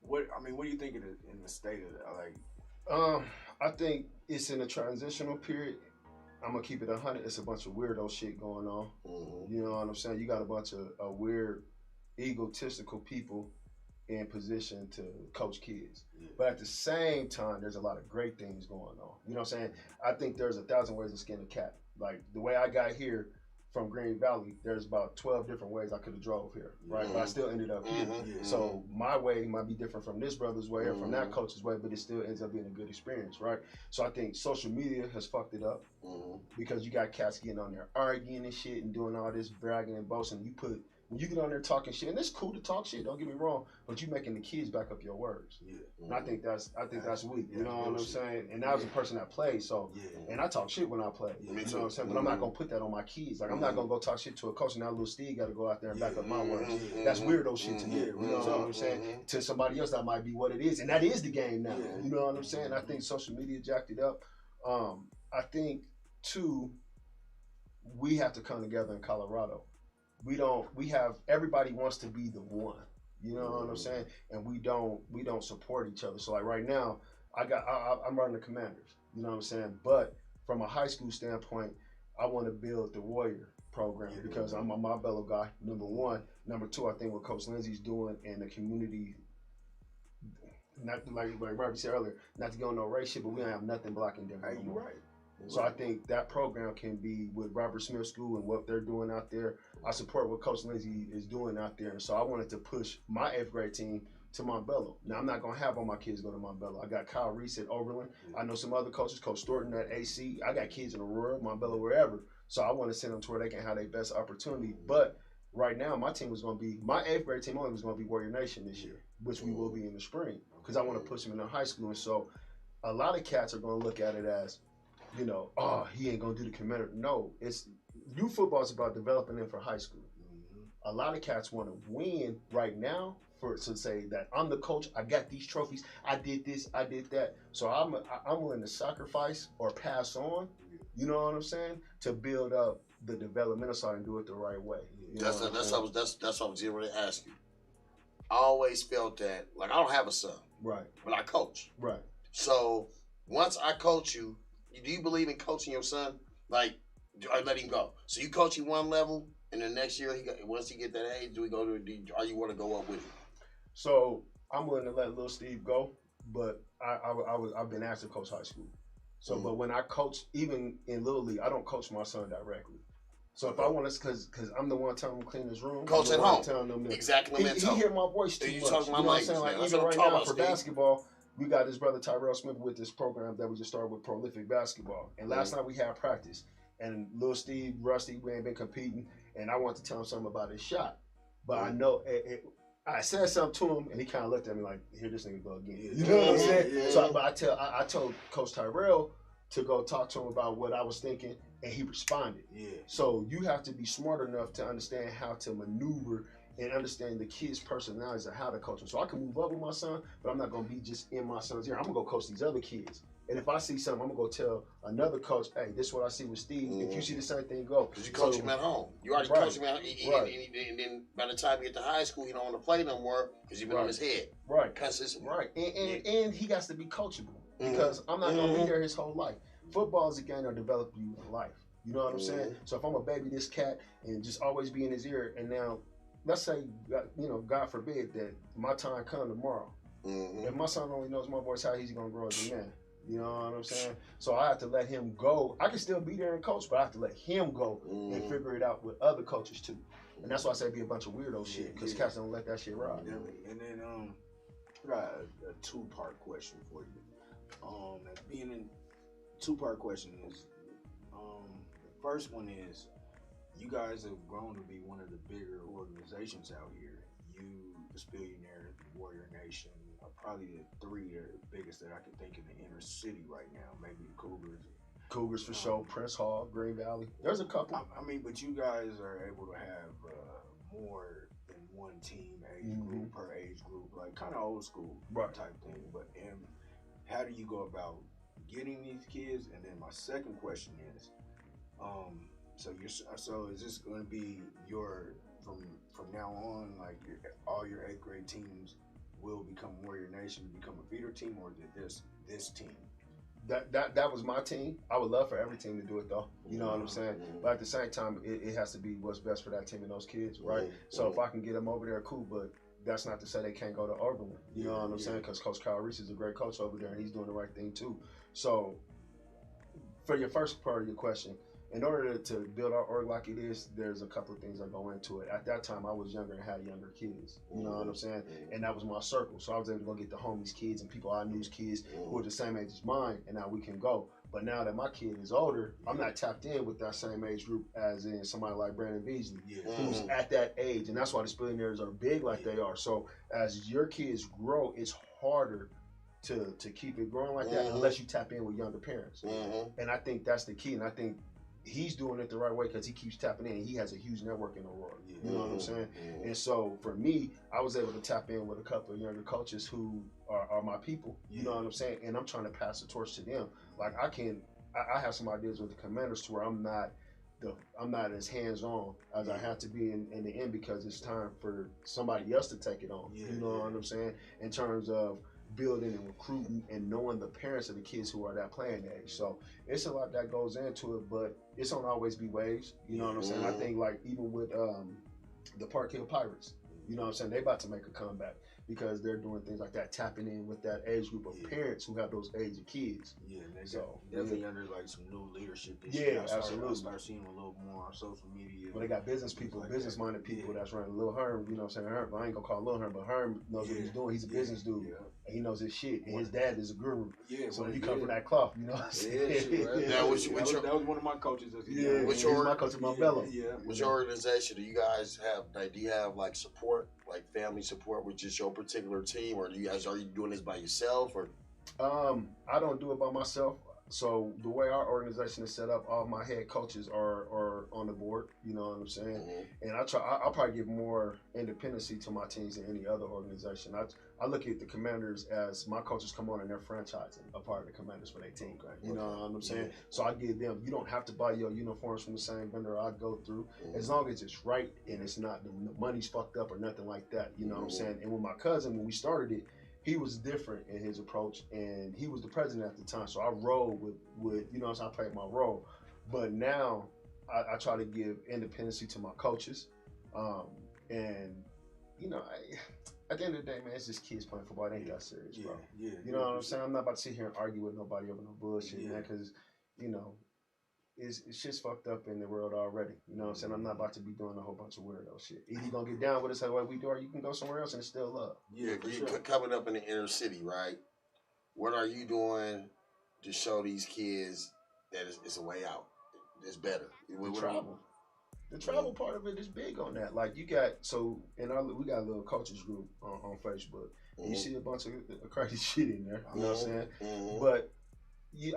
What do you think in the state of that? Like, I think it's in a transitional period. I'm gonna keep it 100. It's a bunch of weirdo shit going on. You know what I'm saying? You got a bunch of weird, egotistical people in position to coach kids. But at the same time, there's a lot of great things going on. You know what I'm saying? I think there's 1,000 ways to skin a cat. Like the way I got here from Green Valley, there's about 12 different ways I could have drove here, right? But I still ended up here. So my way might be different from this brother's way or from that coach's way, but it still ends up being a good experience, right? So I think social media has fucked it up because you got cats getting on there arguing and shit and doing all this bragging and boasting. When you get on there talking shit, and it's cool to talk shit, don't get me wrong, but you making the kids back up your words. And I think that's weak. You know what I'm saying? And I was a person that played, so and I talk shit when I play. You know what I'm saying? But I'm not gonna put that on my kids. Like I'm not gonna go talk shit to a coach and now little Steve gotta go out there and back up my words. That's weirdo shit to me. You know what I'm saying? To somebody else that might be what it is. And that is the game now. You know what I'm saying? I think social media jacked it up. I think too, we have to come together in Colorado. Everybody wants to be the one, you know what I'm saying? And we don't support each other. So like right now, I'm running the Commanders, you know what I'm saying? But from a high school standpoint, I want to build the Warrior program because I'm a Marbello guy, number one. Number two, I think what Coach Lindsey's doing in the community, not like Robbie said earlier, not to go on no race shit, but we don't have nothing blocking them. Hey, you right. So I think that program can be with Robert Smith School and what they're doing out there. I support what Coach Lindsey is doing out there. And so I wanted to push my 8th grade team to Montbello. Now, I'm not going to have all my kids go to Montbello. I got Kyle Reese at Oberlin. I know some other coaches, Coach Thornton at AC. I got kids in Aurora, Montbello, wherever. So I want to send them to where they can have their best opportunity. But right now, my 8th grade team only was going to be Warrior Nation this year, which we will be in the spring because I want to push them into high school. And so a lot of cats are going to look at it as, you know, oh, he ain't gonna do the commander. No, youth football is about developing them for high school. A lot of cats want to win right now to say that I'm the coach. I got these trophies. I did this. I did that. So I'm willing to sacrifice or pass on. You know what I'm saying? To build up the developmental side and do it the right way. That's what I was going to ask you. I always felt that, like, I don't have a son, right? But I coach, right? So once I coach you. Do you believe in coaching your son? Like, or let him go? So you coach him one level, and then next year, once he get that age, or you want to go up with him? So I'm willing to let little Steve go, but I've been asked to coach high school. So, but when I coach, even in Little League, I don't coach my son directly. So if I want to, because I'm the one telling him to clean his room. Coach at home. Exactly. He hear my voice too much. You know what I'm saying? Like even right now for basketball, we got this brother Tyrell Smith with this program that we just started with Prolific Basketball. And last night we had practice. And Lil Steve, Rusty, we ain't been competing. And I wanted to tell him something about his shot. But I know, I said something to him and he kind of looked at me like, here this nigga go again. You know what I'm saying? So I told Coach Tyrell to go talk to him about what I was thinking. And he responded. So you have to be smart enough to understand how to maneuver and understand the kids' personalities and how to coach them. So I can move up with my son, but I'm not going to be just in my son's ear. I'm going to go coach these other kids. And if I see something, I'm going to go tell another coach, hey, this is what I see with Steve. If you see the same thing, go. Because you coach him at home. You already coach him at home. And then by the time you get to high school, he don't want to play no more because you've been on his head. Right. Consistent. Right. And he got to be coachable because I'm not going to be there his whole life. Football is a game that'll develop you in life. You know what I'm saying? So if I'm a baby this cat and just always be in his ear, and now let's say, you know, God forbid that my time come tomorrow. If my son only knows my voice, how he's gonna grow as a man? You know what I'm saying? So I have to let him go. I can still be there and coach, but I have to let him go and figure it out with other coaches too. And that's why I say be a bunch of weirdo shit because cats don't let that shit ride. And then I got a two-part question for you. Being in two-part question is the first one is you guys have grown to be one of the bigger organizations out here. You, the Spillionaires, the Warrior Nation, are probably the three biggest that I can think in the inner city right now. Maybe the Cougars, Cougars for sure. Prince Hall, Green Valley. There's a couple. I mean, but you guys are able to have more than one team age group per age group, like kind of old school type thing. But how do you go about getting these kids? And then my second question is, so is this going to be from now on, like all your 8th grade teams will become Warrior Nation, become a feeder team, or did this team? That was my team. I would love for every team to do it though. You know what I'm saying? But at the same time, it has to be what's best for that team and those kids, right? So if I can get them over there, cool. But that's not to say they can't go to Oberlin. You know what I'm saying? Because Coach Kyle Reese is a great coach over there, and he's doing the right thing too. So for your first part of your question, in order to build our org like it is, there's a couple of things that go into it. At that time, I was younger and had younger kids. You know what I'm saying? And that was my circle. So I was able to go get the homies' kids and people I knew's kids who were the same age as mine, and now we can go. But now that my kid is older, I'm not tapped in with that same age group as in somebody like Brandon Beasley, who's at that age. And that's why the Spillionaires are big like they are. So as your kids grow, it's harder to keep it growing like that unless you tap in with younger parents. And I think that's the key. And I think he's doing it the right way because he keeps tapping in. He has a huge network in Aurora. You know what I'm saying? And so for me, I was able to tap in with a couple of younger coaches who are my people. You know what I'm saying? And I'm trying to pass the torch to them. Like I have some ideas with the Commanders to where I'm not as hands-on as I have to be in the end because it's time for somebody else to take it on. You know what I'm saying? In terms of building and recruiting and knowing the parents of the kids who are that playing age. So it's a lot that goes into it, but it's don't always be waves. You know what I'm saying? I think like even with the Park Hill Pirates, you know what I'm saying? They about to make a comeback because they're doing things like that, tapping in with that age group of parents who have those age of kids. So definitely under like some new leadership this year. Absolutely. I start seeing a little more on social media. Well, they got business people, like business-minded people that's running. Lil Herm, you know what I'm saying? Herm, I ain't gonna call Lil Herm, but Herm knows what he's doing. He's a business dude. And he knows his shit. And his dad is a guru. So he come from that cloth, you know what I'm saying? That was one of my coaches. What's my coach at Montbello. What's your organization? Do you guys have, like, do you have like support, like family support with just your particular team, or are you doing this by yourself, or? I don't do it by myself. So the way our organization is set up, all my head coaches are on the board. You know what I'm saying? And I'll probably give more independency to my teams than any other organization. I look at the Commanders as my coaches come on and they're franchising a part of the Commanders for their team. You know what I'm saying? So I give them, you don't have to buy your uniforms from the same vendor I go through, as long as it's right and it's not, the money's fucked up or nothing like that. You know what I'm saying? And with my cousin, when we started it, he was different in his approach, and he was the president at the time. So I rolled with you know, so I played my role. But now I try to give independency to my coaches, and you know, at the end of the day, man, it's just kids playing football. It ain't that serious, bro. You know what I'm saying? I'm not about to sit here and argue with nobody over no bullshit, man, because you know, it's shit's fucked up in the world already. You know what I'm saying? I'm not about to be doing a whole bunch of weirdo shit. Either you gonna get down with us the way we do, or you can go somewhere else and it's still love. You coming up in the inner city, right? What are you doing to show these kids that it's a way out? It's better. The travel part of it is big on that. Like you got, we got a little coaches group on Facebook. And you see a bunch of crazy shit in there. You know what I'm saying? But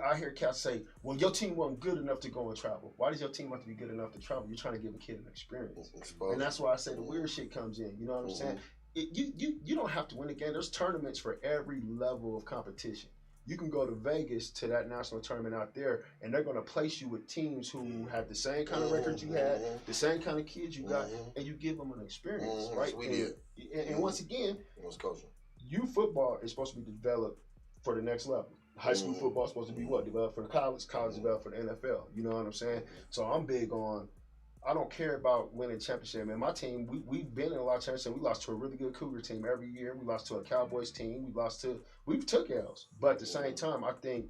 I hear cats say, well, your team wasn't good enough to go and travel. Why does your team have to be good enough to travel? You're trying to give a kid an experience. And that's why I say the weird shit comes in. You know what I'm saying? You don't have to win a game. There's tournaments for every level of competition. You can go to Vegas to that national tournament out there, and they're going to place you with teams who have the same kind of records you had, the same kind of kids you got, and you give them an experience, right? And once again, youth football is supposed to be developed for the next level. High school football is supposed to be what? Developed for the college developed for the NFL. You know what I'm saying? So I'm big on, I don't care about winning championship. Man, my team, we've been in a lot of championships. We lost to a really good Cougar team every year. We lost to a Cowboys team. We've took L's. But at the same time, I think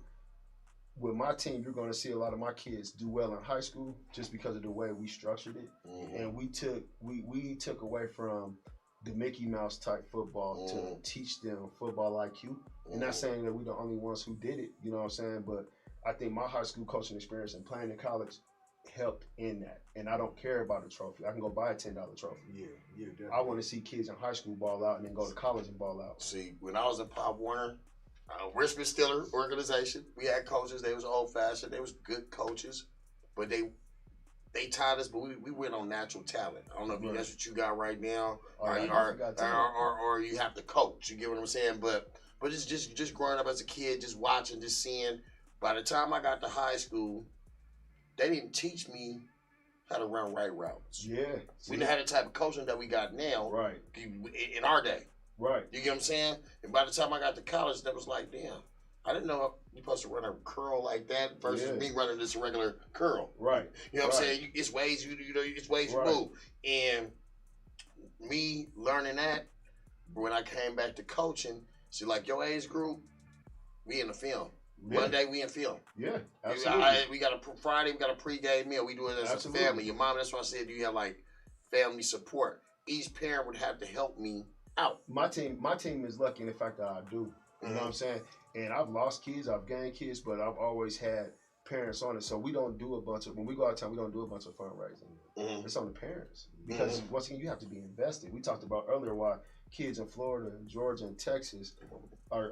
with my team, you're going to see a lot of my kids do well in high school just because of the way we structured it. And we took away from the Mickey Mouse type football to teach them football IQ. And not saying that we're the only ones who did it, you know what I'm saying? But I think my high school coaching experience and playing in college helped in that. And I don't care about a trophy. I can go buy a $10 trophy. Definitely. I want to see kids in high school ball out and then go to college and ball out. See, when I was in Pop Warner, Richmond Steelers organization. We had coaches. They was old fashioned. They was good coaches, but they taught us. But we went on natural talent. I don't know if that's what you got right now, or you have to coach. You get what I'm saying? But just growing up as a kid, just watching, just seeing. By the time I got to high school, they didn't teach me how to run right routes. Yeah. We didn't have the type of coaching that we got now. Right. In our day. Right. You get what I'm saying? And by the time I got to college, that was like, damn, I didn't know you're supposed to run a curl like that versus me running this regular curl. Right. You know what I'm saying? It's ways it's ways you move. And me learning that, when I came back to coaching, see, like your age group, we in the film. Yeah. Monday we in film. Yeah, absolutely. We got a Friday, we got a pregame meal. We do it as a family. Your mom, that's why I said, do you have like family support? Each parent would have to help me out. My team is lucky in the fact that I do. You know what I'm saying? And I've lost kids, I've gained kids, but I've always had parents on it. So we don't do when we go out of town, we don't do a bunch of fundraising. It's on the parents. Because once again, you have to be invested. We talked about earlier why kids in Florida, Georgia, and Texas are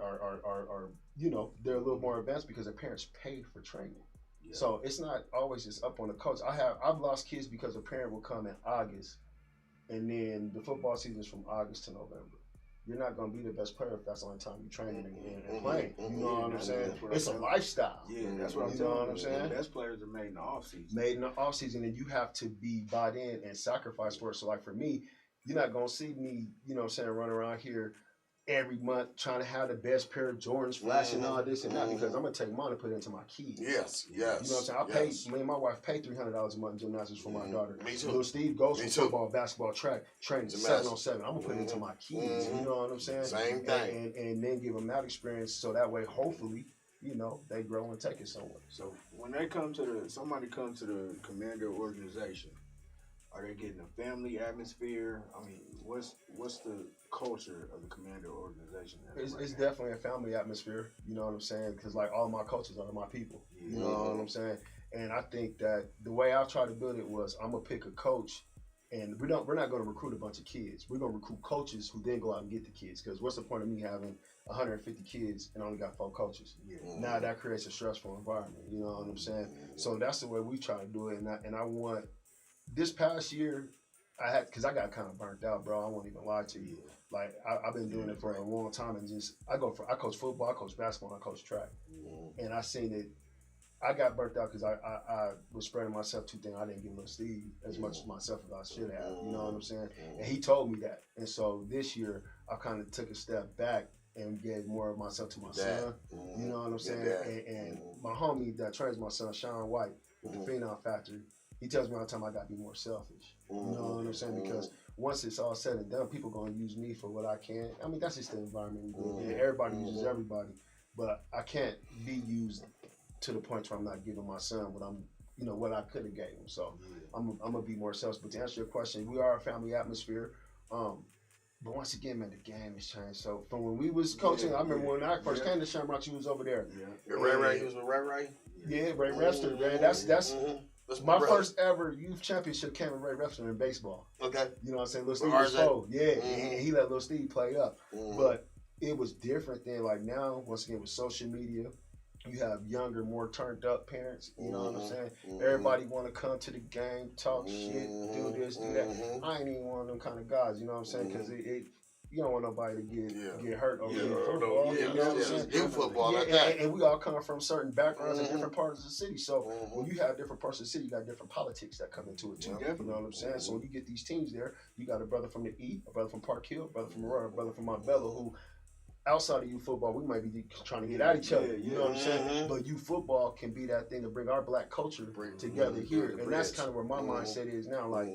they're a little more advanced because their parents pay for training. Yeah. So it's not always just up on the coach. I've lost kids because a parent will come in August, and then the football season is from August to November. You're not going to be the best player if that's the only time you're training and playing. You know what I'm saying? It's a lifestyle. Yeah, that's what I'm saying. You know what I'm saying? The best players are made in the offseason. Made in the offseason, and you have to be bought in and sacrifice for it. So, like for me, you're not going to see me, you know what I'm saying, run around here every month trying to have the best pair of Jordans, flashing all this and that, because I'm going to take mine and put it into my kids. Yes. You know what I'm saying? Me and my wife pay $300 a month in gymnastics for my daughter. Me too. Little Steve goes for football, basketball, track, training 7-on-7. I'm going to put it into my kids. You know what I'm saying? Same thing. And then give them that experience so that way, hopefully, they grow and take it somewhere. So when they somebody comes to the Commander organization, are they getting a family atmosphere? I mean, what's the culture of the Commander organization? It's definitely a family atmosphere. You know what I'm saying? Because like all my coaches are my people. You know what I'm saying? And I think that the way I try to build it was I'm gonna pick a coach, and we're not going to recruit a bunch of kids. We're gonna recruit coaches who then go out and get the kids. Because what's the point of me having 150 kids and only got 4 coaches? Now that creates a stressful environment. You know what I'm saying? So that's the way we try to do it. And I want. This past year, because I got kind of burnt out, bro. I won't even lie to you. Like I've been doing it for a long time, and I coach football, I coach basketball, and I coach track, and I seen it. I got burnt out because I was spreading myself too thin. I didn't give Lil Steve as much as myself as I should have. You know what I'm saying? And he told me that, and so this year I kind of took a step back and gave more of myself to my son. You know what I'm saying? And my homie that trains my son, Sean White, with the Phenom Factory. He tells me all the time I gotta be more selfish. You know what I'm saying? Because once it's all said and done, people gonna use me for what I can. I mean, that's just the environment we live in. Everybody uses everybody, but I can't be used to the point where I'm not giving my son what I could have gave him. So I'm gonna be more selfish. But to answer your question, we are a family atmosphere. But once again, man, the game has changed. So from when we was coaching, I remember when I first came to Shamrock, you was over there. Ray, he was with Ray. Yeah, Ray Webster, man. That's my first ever youth championship came with Ray Webster in baseball. Okay. You know what I'm saying? Lil Steve was 4. Yeah, and he let Lil Steve play up. But it was different then. Like now, once again, with social media, you have younger, more turned up parents. You know what I'm saying? Everybody want to come to the game, talk shit, do this, do that. I ain't even one of them kind of guys. You know what I'm saying? Because you don't want nobody to get hurt over football. You know what I'm saying? Youth football like that. And we all come from certain backgrounds in different parts of the city. So when you have different parts of the city, you got different politics that come into it too. You know what I'm saying? So when you get these teams there, you got a brother from the E, a brother from Park Hill, a brother from Aurora, a brother from Montbello, who outside of youth football, we might be trying to get at each other. You know what I'm saying? But youth football can be that thing to bring our black culture together here. And that's kind of where my mindset is now. Like,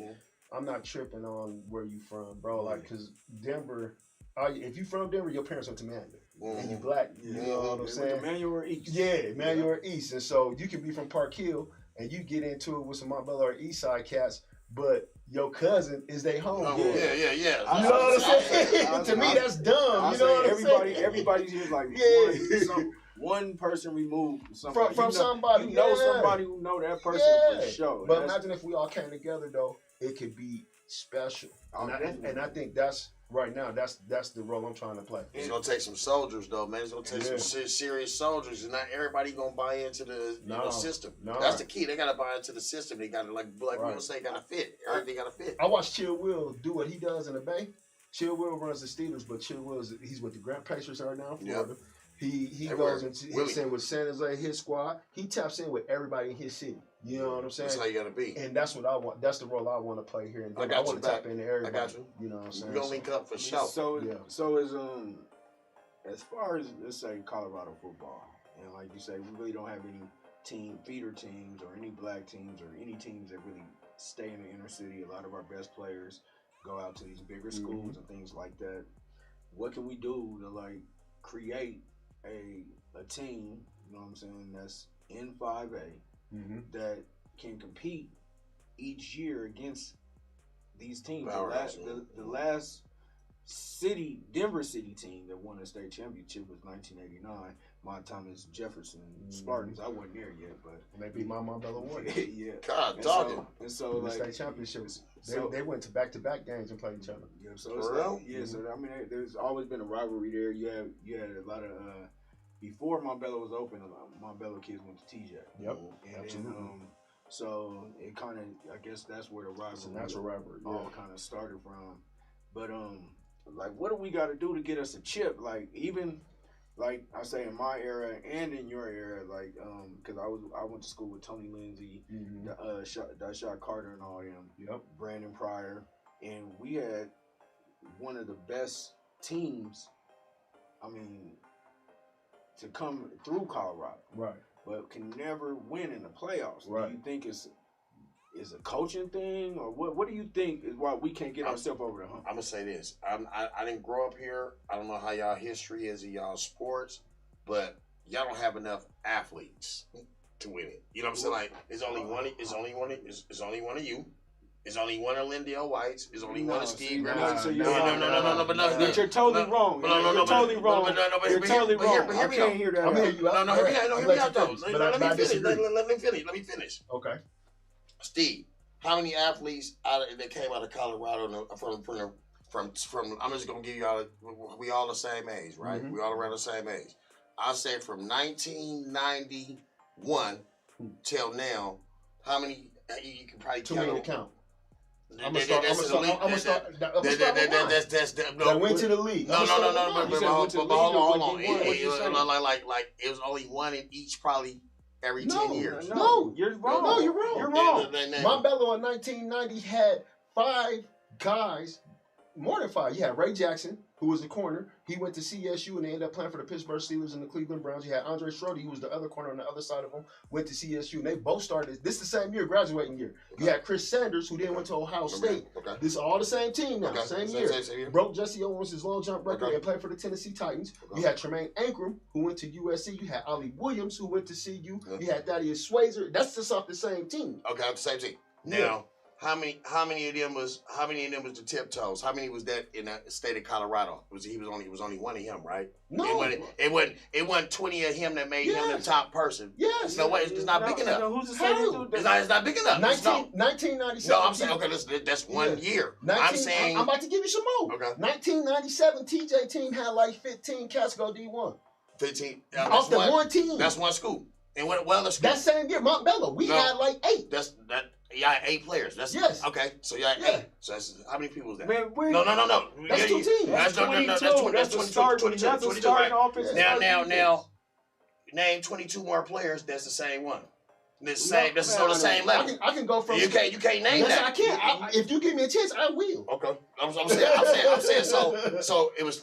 I'm not tripping on where you from, bro. Like, because Denver, if you from Denver, your parents went to Manual. And you black, you know what I'm saying? Manual or East. Yeah, Manual or East. And so you can be from Park Hill and you get into it with some Montbello or East Side cats, but your cousin is they home. Yeah. You know what I'm saying? To me, that's dumb. You know what I'm saying? Everybody's here like one person removed from somebody. You know somebody who know that person for sure. But imagine if we all came together, though, it could be special. And I think that's right now, that's the role I'm trying to play. It's gonna take some soldiers, though, man. It's gonna take some serious soldiers, and not everybody gonna buy into the system. That's the key. They gotta buy into the system. They gotta like we'll say, gotta fit. Everything gotta fit. I watched Chill Will do what he does in the Bay. Chill Will runs the Steelers, but Chill Will he's with the Grand Pacers right now in Florida. Yep. He goes into he's in with San Jose, his squad. He taps in with everybody in his city. You know what I'm saying? That's how you gotta be. And that's what I want. That's the role I want to play here. And I want to tap into everybody. I got you. You know what I'm saying? We're gonna link up for sure. So is as far as let's say Colorado football, and like you say, we really don't have any feeder teams or any black teams or any teams that really stay in the inner city. A lot of our best players go out to these bigger schools and things like that. What can we do to like create a team, you know what I'm saying, that's in 5A that can compete each year against these teams? The last Denver City team that won a state championship was 1989. My Thomas Jefferson Spartans. I wasn't there yet, but they beat my Montbello Warriors. Yeah. God, dogging. And so the like state championships, they went to back-to-back games and played each other. Yeah, so it's like, so I mean, there's always been a rivalry there. You had a lot of before Montbello was open, a lot of Montbello kids went to TJ. Yep, and absolutely. Then, so it kind of, I guess that's where the rivalry, it's a natural rivalry, all kind of started from. But like, what do we got to do to get us a chip? Like, even like I say in my era and in your era, like because I went to school with Tony Lindsay, Shot Carter, and all them. Yep. Brandon Pryor, and we had one of the best teams. I mean, to come through Colorado, right? But can never win in the playoffs. Right. Do you think it's a coaching thing, or what do you think is why we can't get ourselves over the hump? I'm gonna say this: I didn't grow up here. I don't know how y'all history is in y'all sports, but y'all don't have enough athletes to win it. You know what I'm saying? Like, it's only one. It's only one of you. It's only one of Lindale Whites. It's only one of Steve Griffin. No. But you're totally wrong. You're totally wrong. You're totally wrong. I can't hear that. I'm hear you. No, hear me out though. Let me finish. Okay. Steve, how many athletes that came out of Colorado from? I'm just gonna give y'all. We all the same age, right? We all around the same age. I say from 1991 till now, how many? You can probably too many to count. I'm gonna start. That went to the league. No. But hold on. Like it was only one in each, probably every 10 years. No, you're wrong. No, you're wrong. You're wrong. Montbello in 1990 had 5 guys, more than 5. You had Ray Jackson, who was the corner. He went to CSU and they ended up playing for the Pittsburgh Steelers and the Cleveland Browns. You had Andre Schroeder, who was the other corner on the other side of him, went to CSU. And they both started this the same year, graduating year. You had Chris Sanders, who then went to Ohio State. This is all the same team now, same year. Broke Jesse Owens' long jump record and played for the Tennessee Titans. You had Tremaine Ankrum, who went to USC. You had Ollie Williams, who went to CU. You had Thaddeus Swayzer. That's just off the same team. Okay, off the same team. Now, how many of them was the Tiptoes? How many was that in the state of Colorado? It was only one of him, right? No, it wasn't 20 of him that made him the top person. Yes. No way, it's not big enough. Who's the second dude? It's not big enough. 1997. No, I'm saying that's 1 year. I'm saying I'm about to give you some more. Okay. 1997 TJ team had like 15 cats go D1. 15 off the one team. That's one school. And what other school? That same year, Montbello, we had like 8. Y'all had 8 players. That's okay. So y'all had 8. So that's, how many people was that? Man, no. That's 2 teams. That's 22. That's 22. Right? Now, name 22 more players. That's the same one. That's on the same level. I can go from. You can't name that. Yes, I can. If you give me a chance, I will. Okay. I'm saying. So it was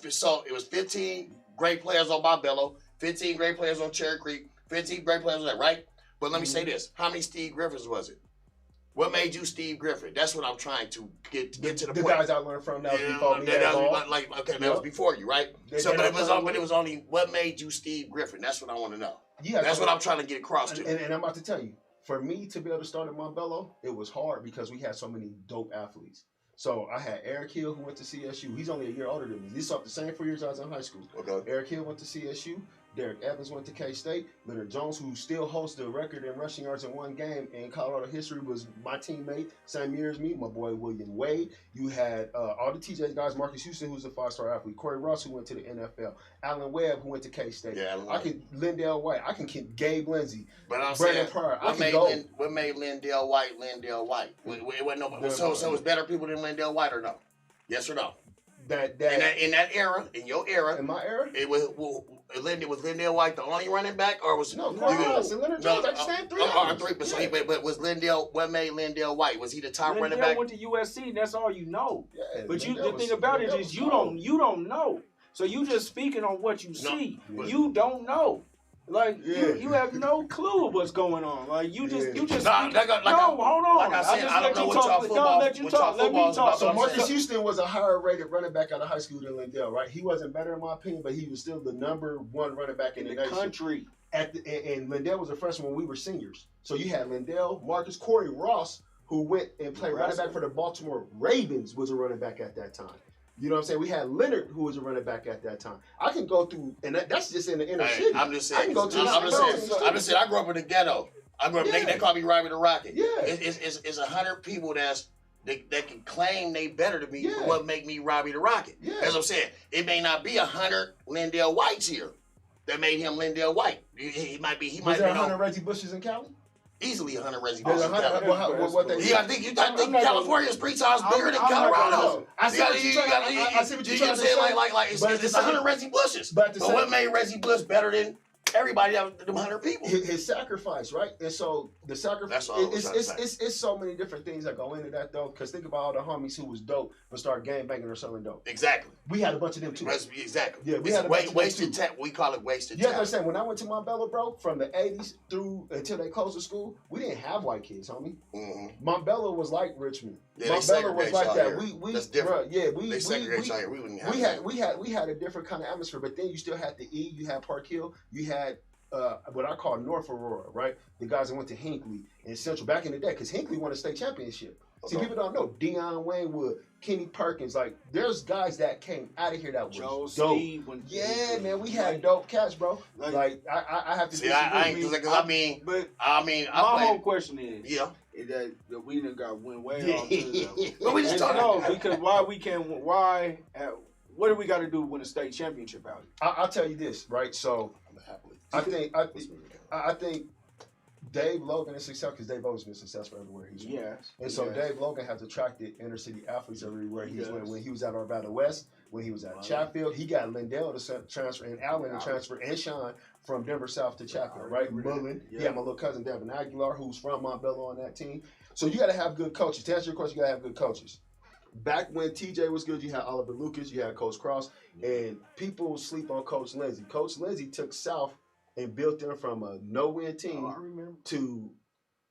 15 great players on Montbello, 15 great players on Cherry Creek, 15 great players on that, right? But let me say this: how many Steve Griffins was it? What made you Steve Griffin? That's what I'm trying to get to the point. The guys I learned from that was before me. That was before you, right? But it was only what made you Steve Griffin. That's what I want to know. Yeah, that's what I'm trying to get across to. And I'm about to tell you, for me to be able to start at Montbello, it was hard because we had so many dope athletes. So I had Eric Hill, who went to CSU. He's only a year older than me. He's off the same 4 years I was in high school. Okay. Eric Hill went to CSU. Derek Evans went to K-State. Leonard Jones, who still holds the record in rushing yards in one game in Colorado history, was my teammate, same year as me. My boy William Wade. You had all the TJ guys. Marcus Houston, who's a 5-star athlete. Corey Ross, who went to the NFL. Alan Webb, who went to K-State. Yeah, Lindell White. I can keep Gabe Lindsey. But I'm Brandon saying, Pryor. what made Lindell White Lindell White? So it's better people than Lindell White or no? Yes or no? In that era, in your era, in my era, it was Lindell White the only running back, or was Corey Ross and Leonard Jones? I just named three. But was Lindell? What made Lindell White? Was he the top running Lindell back? went to USC. That's all you know. Yeah, but the thing about it is you don't know. So you just speaking on what you see. You don't know. Like you have no clue what's going on. Like you just hold on. Like I said, I don't know what y'all football. Let me talk. So Marcus Houston was a higher rated running back out of high school than Lindell, right? He wasn't better in my opinion, but he was still the number one running back in the nation. Country. And Lindell was a freshman when we were seniors. So you had Lindell, Marcus, Corey Ross, who went and played running back for the Baltimore Ravens, was a running back at that time. You know what I'm saying? We had Leonard, who was a running back at that time. I can go through, and that's just in the inner city. I'm just saying. I can go to I'm just saying. I grew up in the ghetto. I grew up. Yeah. They call me Robbie the Rocket. Yeah. It's 100 people that can claim they better than me. Yeah. What make me Robbie the Rocket? Yeah. As I'm saying, it may not be 100 Lindell Whites here that made him Lindell White. He might be. Was there 100 Reggie Bushes in Cali? Easily 100 Reggie There's Bushes. 100. What they? I think California's pre-time's bigger than Colorado. I see what you're trying to say. Like it's 100 Reggie Bushes. But what made Reggie Bush better than everybody out of them 100 people? His sacrifice, right? And so the sacrifice. It's so many different things that go into that though. Because think about all the homies who was dope but start gang banging or selling dope. Exactly. We had a bunch of them too. Exactly. Yeah, we had a bunch of wasted talent. We call it wasted talent. You talent. understand? When I went to Montbello, bro, from the 80s through until they closed the school, we didn't have white kids, homie. Mm-hmm. Montbello was like Richmond. Yeah, Montbello was like that. We that's different. Bro, yeah, they segregate y'all here. We wouldn't have. We had a different kind of atmosphere, but then you still had the E. You had Park Hill. You had what I call North Aurora, right? The guys that went to Hinckley and Central back in the day, because Hinckley won a state championship. Okay. See, people don't know Deion Waynewood, Kenny Perkins, like there's guys that came out of here that was Joe dope. Steve, man, we had dope cats, bro. Like I have to see. My whole question is, that we done went way off to the but we just talking because what do we got to do to win a state championship out here? I'll tell you this, right? So I think Dave Logan is successful because Dave Logan's been successful everywhere he's went. Yes. And so Dave Logan has attracted inner city athletes everywhere he's went. When he was at Arvada West, when he was at Chatfield, he got Lindell to transfer and Allen to transfer and Sean from Denver South to Chatfield, right? Mullen. He had my little cousin Devin Aguilar, who's from Montbello on that team. So you got to have good coaches. To answer your question, you got to have good coaches. Back when TJ was good, you had Oliver Lucas, you had Coach Cross, and people sleep on Coach Lindsey. Coach Lindsey took South and built them from a no-win team to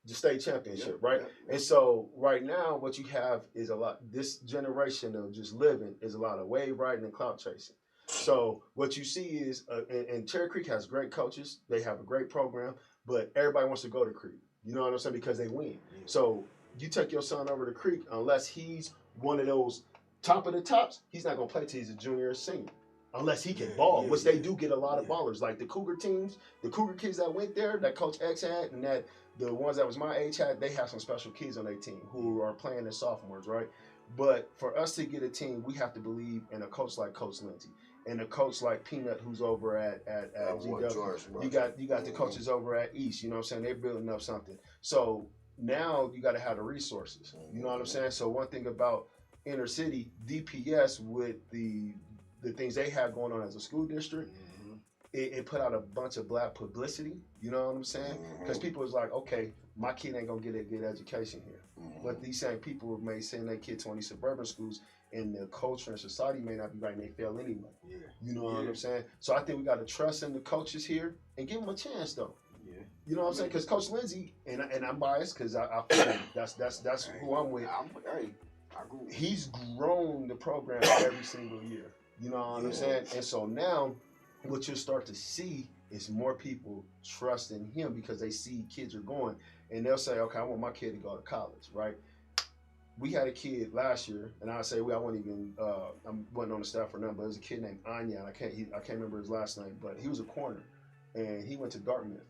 the state championship, right? And so right now, what you have is this generation of just living is a lot of wave riding and clout chasing. So what you see is, and Cherry Creek has great coaches. They have a great program, but everybody wants to go to Creek. You know what I'm saying? Because they win. So you take your son over to Creek, unless he's one of those top of the tops, he's not going to play till he's a junior or senior. Unless he can ball, which they do get a lot of ballers. Like the Cougar teams, the Cougar kids that went there, that Coach X had, and that the ones that was my age had, they have some special kids on their team who are playing as sophomores, right? But for us to get a team, we have to believe in a coach like Coach Lindsey and a coach like Peanut, who's over at GW. You got the coaches over at East. You know what I'm saying? They're building up something. So now you got to have the resources. You know what I'm saying? So one thing about inner city DPS with the things they have going on as a school district, it put out a bunch of black publicity, you know what I'm saying? Because people was like, okay, my kid ain't gonna get a good education here. But these same people may send their kid to one of these suburban schools, and the culture and society may not be right, and they fail anyway. You know what I'm saying? So I think we got to trust in the coaches here and give them a chance, though. You know what I'm saying? Because Coach Lindsey, and I'm biased because I feel him. That's who I'm with. He's grown the program every single year. You know what I'm saying? And so now, what you'll start to see is more people trusting him because they see kids are going, and they'll say, okay, I want my kid to go to college, right? we had a kid last year, and I say I wasn't even I wasn't on the staff for nothing, but there was a kid named Anya, and I can't remember his last name, but he was a corner, and he went to Dartmouth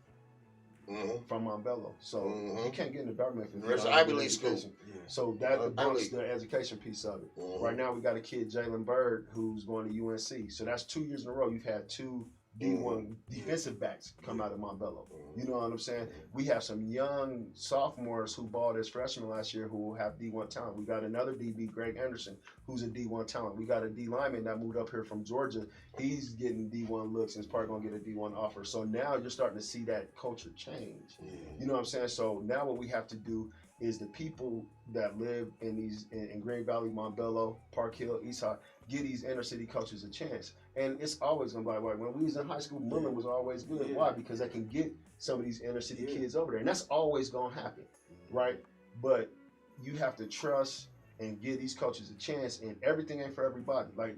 from Montbello, so he can't get into Dartmouth. There's an Ivy League school, so that bumps the education piece of it. Right now, we got a kid, Jalen Bird, who's going to UNC. So that's 2 years in a row you've had two D1 defensive backs come out of Montbello. You know what I'm saying? We have some young sophomores who balled as freshmen last year who will have D1 talent. We got another DB, Greg Anderson, who's a D1 talent. We got a D lineman that moved up here from Georgia. He's getting D1 looks and is probably going to get a D1 offer. So now you're starting to see that culture change. You know what I'm saying? So now what we have to do is the people that live in Green Valley, Montbello, Park Hill, East High, give these inner city coaches a chance. And it's always gonna be like when we was in high school, Merlin was always good. Why? Because they can get some of these inner city kids over there, and that's always gonna happen, right? But you have to trust and give these coaches a chance, and everything ain't for everybody. Like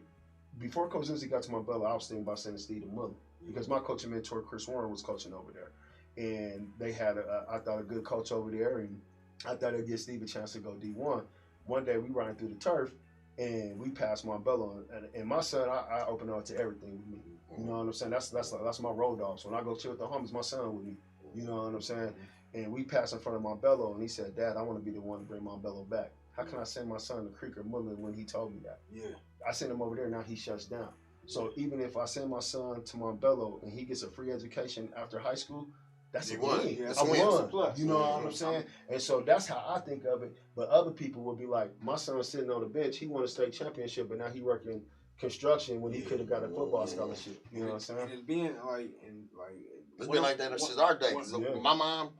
before Coach Lindsay got to Montbello, I was thinking about sending Steve to Merlin because my coaching mentor Chris Warren was coaching over there, and they had I thought a good coach over there, and I thought it'd give Steve a chance to go D1. One day we riding through the turf. And we passed Montbello, and my son, I open up to everything with me. You know what I'm saying? That's my road dog. So when I go chill with the homies, my son with me. You know what I'm saying? And we passed in front of Montbello, and he said, "Dad, I want to be the one to bring Montbello back. How can I send my son to Creek or Mullen when he told me that?" I sent him over there. Now he shuts down. So even if I send my son to Montbello and he gets a free education after high school, that's a win. Yeah, that's a win. You know what I'm saying? And so that's how I think of it. But other people will be like, my son's sitting on the bench. He won a state championship, but now he working construction when he could have got a football scholarship. You know what I'm saying? And it's being it's been like that since our day. My mom,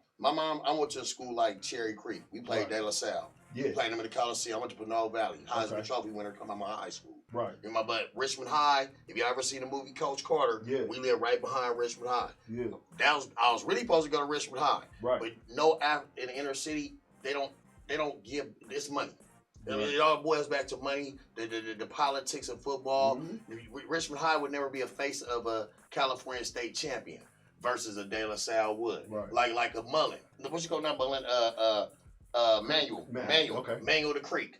I went to a school like Cherry Creek. We played De La Salle. We played them in the Coliseum. I went to Pinole Valley. Heisman Trophy winner come out of my high school. Right. In my butt, Richmond High. If you ever seen the movie Coach Carter, we live right behind Richmond High. I was really supposed to go to Richmond High. Right. But in the inner city, they don't give this money. It all boils back to money, the politics of football. Richmond High would never be a face of a California state champion versus a De La Salle would. Right. Like a Mullen. What's you call now, Mullen? Manual. Okay. Manual to Creek.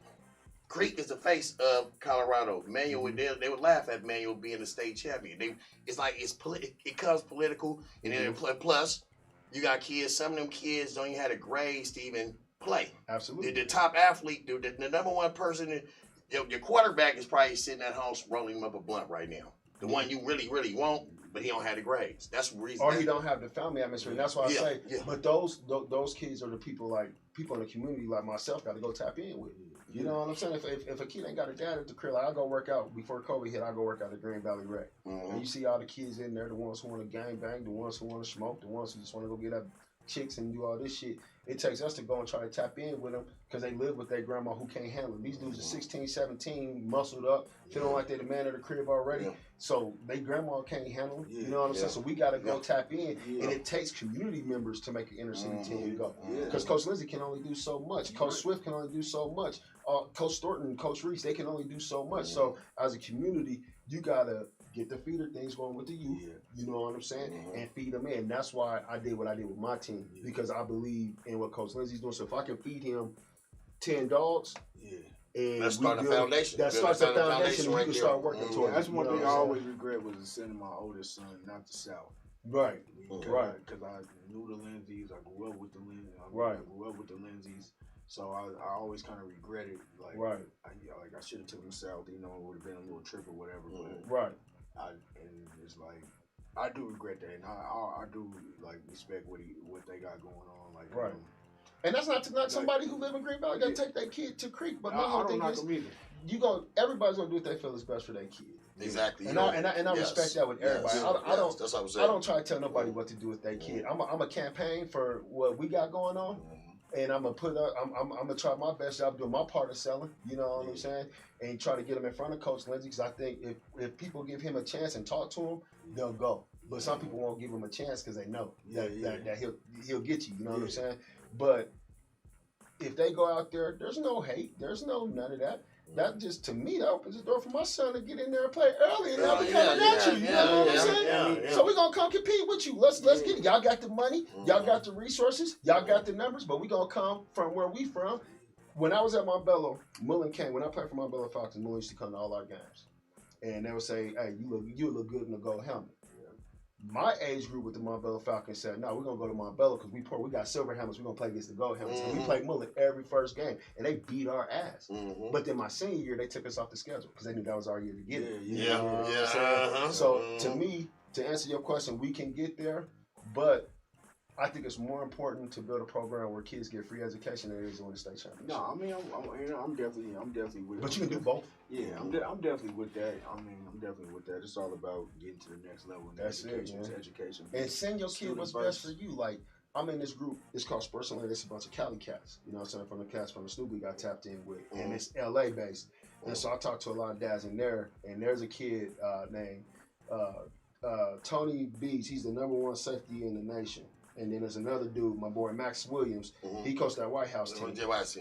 Creek is the face of Colorado. Manual, they would laugh at Manual being the state champion. It comes political, and then plus you got kids. Some of them kids don't even have the grades to even play. Absolutely. The top athlete, the number one person, your quarterback is probably sitting at home rolling him up a blunt right now. The one you really, really want, but he don't have the grades. That's the reason. Or he don't have the family atmosphere. And that's why I say. But those kids are the people in the community like myself got to go tap in with. You know what I'm saying? If a kid ain't got a dad at the crib, like I go work out before COVID hit. I go work out at Green Valley Rec. And you see all the kids in there, the ones who want to gang bang, the ones who want to smoke, the ones who just want to go get up chicks and do all this shit. It takes us to go and try to tap in with them because they live with their grandma who can't handle it. These dudes are 16, 17, muscled up, feeling like they're the man of the crib already. So they grandma can't handle it. You know what I'm saying? So we got to go tap in. And it takes community members to make an inner city team go. Because Coach Lindsay can only do so much. Coach Swift can only do so much. Coach Thornton, Coach Reese, they can only do so much. So as a community, you got to get the feeder things going with the youth, you know what I'm saying, and feed them in. That's why I did what I did with my team, because I believe in what Coach Lindsay's doing. So if I can feed him 10 dogs, and let's start a foundation. That starts a foundation, and we can start working toward it. That's one thing I always regret was sending my oldest son not to South. Right. Because I knew the Lindsays, I grew up with the Lindsays. I grew up with the Lindsays. So I always kind of regretted, I should have took him south, you know, it would have been a little trip or whatever. But and it's like, I do regret that, and I do respect what they got going on, and that's not somebody who live in Green Valley that take their kid to Creek, but my whole thing is, everybody's gonna do what they feel is best for their kid. Exactly. And I respect that with everybody. That's what I'm saying. I don't try to tell nobody what to do with their kid. I'm a campaign for what we got going on. And I'm gonna try my best job doing my part of selling, you know what I'm saying, and try to get him in front of Coach Lindsay, because I think if people give him a chance and talk to him, they'll go. But some people won't give him a chance because they know that he'll get you, you know what I'm saying. But if they go out there, there's no hate, there's none of that. That just, to me, that opens the door for my son to get in there and play early and not be coming at you. You know what I'm saying? So we're going to come compete with you. Let's get it. Y'all got the money. Y'all got the resources. Y'all got the numbers. But we're going to come from where we from when I was at Montbello, Mullen came. When I played for Montbello Falcons, Mullen used to come to all our games, and they would say, "Hey, you look good in the gold helmet." My age group with the Montbello Falcons said, "No, we're gonna go to Montbello because we got silver helmets. We're gonna play against the gold helmets." And we played Mullen every first game, and they beat our ass. But then my senior year, they took us off the schedule because they knew that was our year to get it. So to me, to answer your question, we can get there, but I think it's more important to build a program where kids get free education than it is to win a state championship. No, I mean, I'm definitely with. But you can do both. Yeah, I'm definitely with that. I mean, I'm definitely with that. It's all about getting to the next level. That's education, it, man. Education. And send your kid what's best for you. Like, I'm in this group. It's called Sports and It's a bunch of Cali cats. You know what I'm saying? From the cats from the Snoop we got tapped in with. And it's LA based. And so I talked to a lot of dads in there. And there's a kid named Tony Beach. He's the #1 safety in the nation. And then there's another dude, my boy Max Williams. He coached that White House team.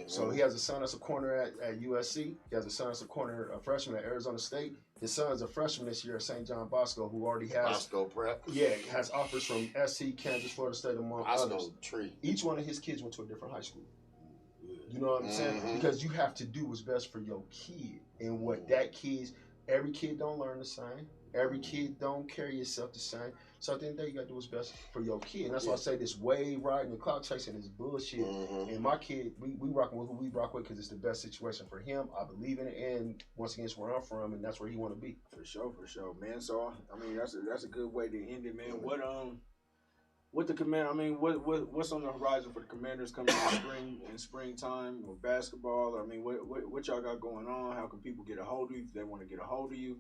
So he has a son that's a corner at USC. He has a son that's a freshman at Arizona State. His son's a freshman this year at St. John Bosco, who already has Bosco Prep. Yeah, has offers from SC, Kansas, Florida State, among others. Tree. Each one of his kids went to a different high school. You know what I'm saying? Because you have to do what's best for your kid, and what that kid's. Every kid don't learn the same. Every kid don't carry yourself the same. So at the end of the day, you got to do what's best for your kid. And that's why I say this wave riding and cloud chasing is bullshit. And my kid, we rocking with who we rock with because it's the best situation for him. I believe in it. And once again, it's where I'm from, and that's where he want to be. For sure, man. So, I mean, that's a good way to end it, man. What the command? I mean, what's on the horizon for the Commanders coming in springtime with basketball? I mean, what y'all got going on? How can people get a hold of you if they want to get a hold of you?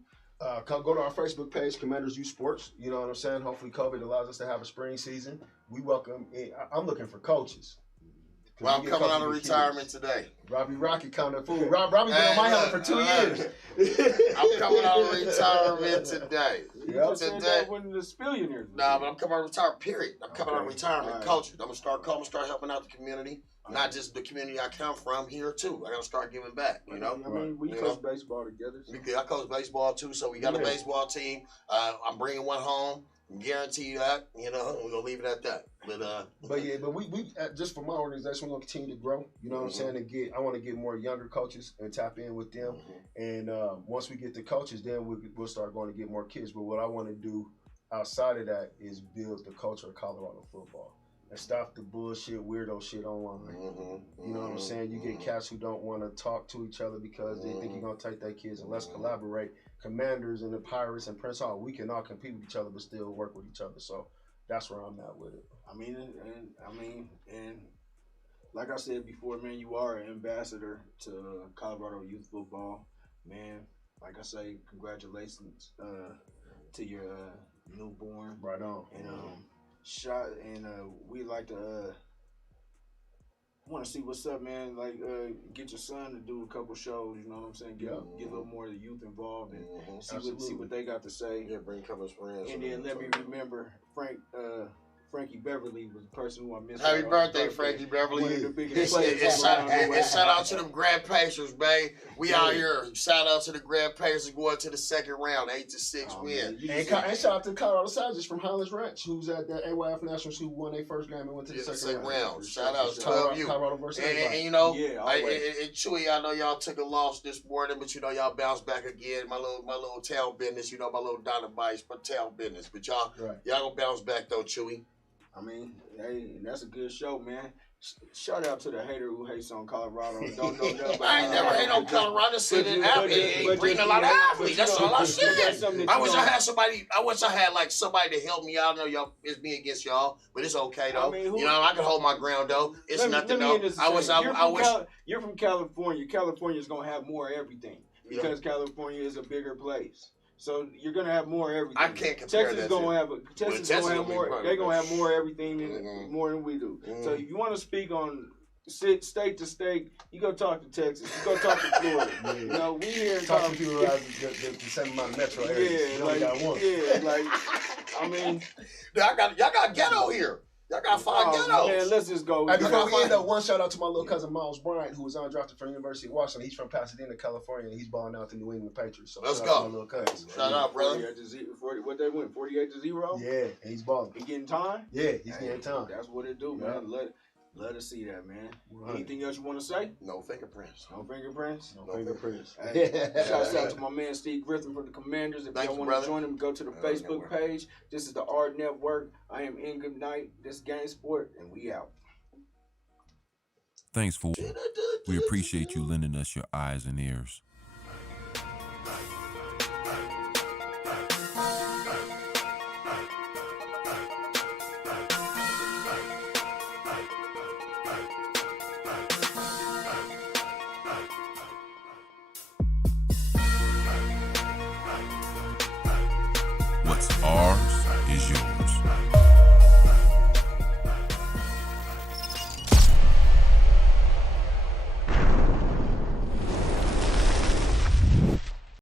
Go to our Facebook page, Commanders Youth Sports. You know what I'm saying? Hopefully COVID allows us to have a spring season. We welcome, I'm looking for coaches. Well, I'm coming out of retirement today. Robbie Rocket coming to Robbie's been on my helmet for 2 years. I'm coming out of retirement today. You said that when the Spillionaires. Nah, but I'm coming out of retirement, period. I'm coming out of retirement, coaching. I'm going to start helping out the community. Not just the community I come from here too. I gotta start giving back. You know. I mean, we coach baseball together. So. I coach baseball too, so we got a baseball team. I'm bringing one home. Guarantee you that. You know, we're gonna leave it at that. But we just for my organization, we're gonna continue to grow. You know what I'm saying? I want to get more younger coaches and tap in with them. And once we get the coaches, then we'll start going to get more kids. But what I want to do outside of that is build the culture of Colorado football. And stop the bullshit, weirdo shit online. You know what I'm saying? You get cats who don't want to talk to each other because they think you're going to take their kids, and let's collaborate. Commanders and the Pirates and Prince Hall, we can all compete with each other but still work with each other. So that's where I'm at with it. I mean, and like I said before, man, you are an ambassador to Colorado youth football. Man, like I say, congratulations to your newborn. Right on. And we like to want to see what's up, man. Like get your son to do a couple shows. You know what I'm saying? Get a little more of the youth involved and see what they got to say. Yeah, bring a couple of friends. And then let me remember Frankie Beverly was the person who I missed. Happy birthday, Frankie Beverly. One of the biggest players. Shout out to them Grand Pacers, babe. We out here. Shout out to the Grand Pacers going to the second round, 8-6 win. And shout out to Colorado Savages from Highlands Ranch, who's at the AYF Nationals, who won their first game and went to the second round. Shout out to 12U. Colorado versus and you know, and Chewy, I know y'all took a loss this morning, but you know y'all bounced back again. My little town business, you know, my little Donna Bice, my town business. But y'all gonna bounce back though, Chewy. I mean, hey, that's a good show, man. Shout out to the hater who hates on Colorado. Don't know nothing. I ain't never hate on Colorado. Said it happened. Bring a lot of athletes. That's all I said. I wish I had somebody. I wish I had like somebody to help me out. I know y'all, it's me against y'all, but it's okay though. I mean, you know, I can hold my ground though. It's nothing though. I wish. You're from California. California's gonna have more everything because California is a bigger place. So you're gonna have more everything. I can't compare Texas gonna have more. They're gonna have more everything more than we do. So if you want to speak on state to state, you go talk to Texas. You go talk to Florida. You know, we here in talking to people around the same amount of metro areas. I mean, y'all got ghetto here. Y'all got 5 ghettos. Man, let's just go. Hey, before we end up, one shout out to my little cousin Miles Bryant, who was undrafted from the University of Washington. He's from Pasadena, California, and he's balling out the New England Patriots. So let's shout go. out to my little cousin. Shout out, brother. What they win? 48-0. Yeah, and he's balling. He getting time. Yeah, he's getting time. That's what it do, man. Love to see that, man. 100. Anything else you want to say? No fingerprints. No fingerprints? No fingerprints. Hey, shouts out to my man Steve Griffin for the Commanders. If y'all want to join him, go to the Facebook page. This is the AHRR Network. I am M.GoodKnight. This Game Sport, and we out. Thanks for. We appreciate you lending us your eyes and ears.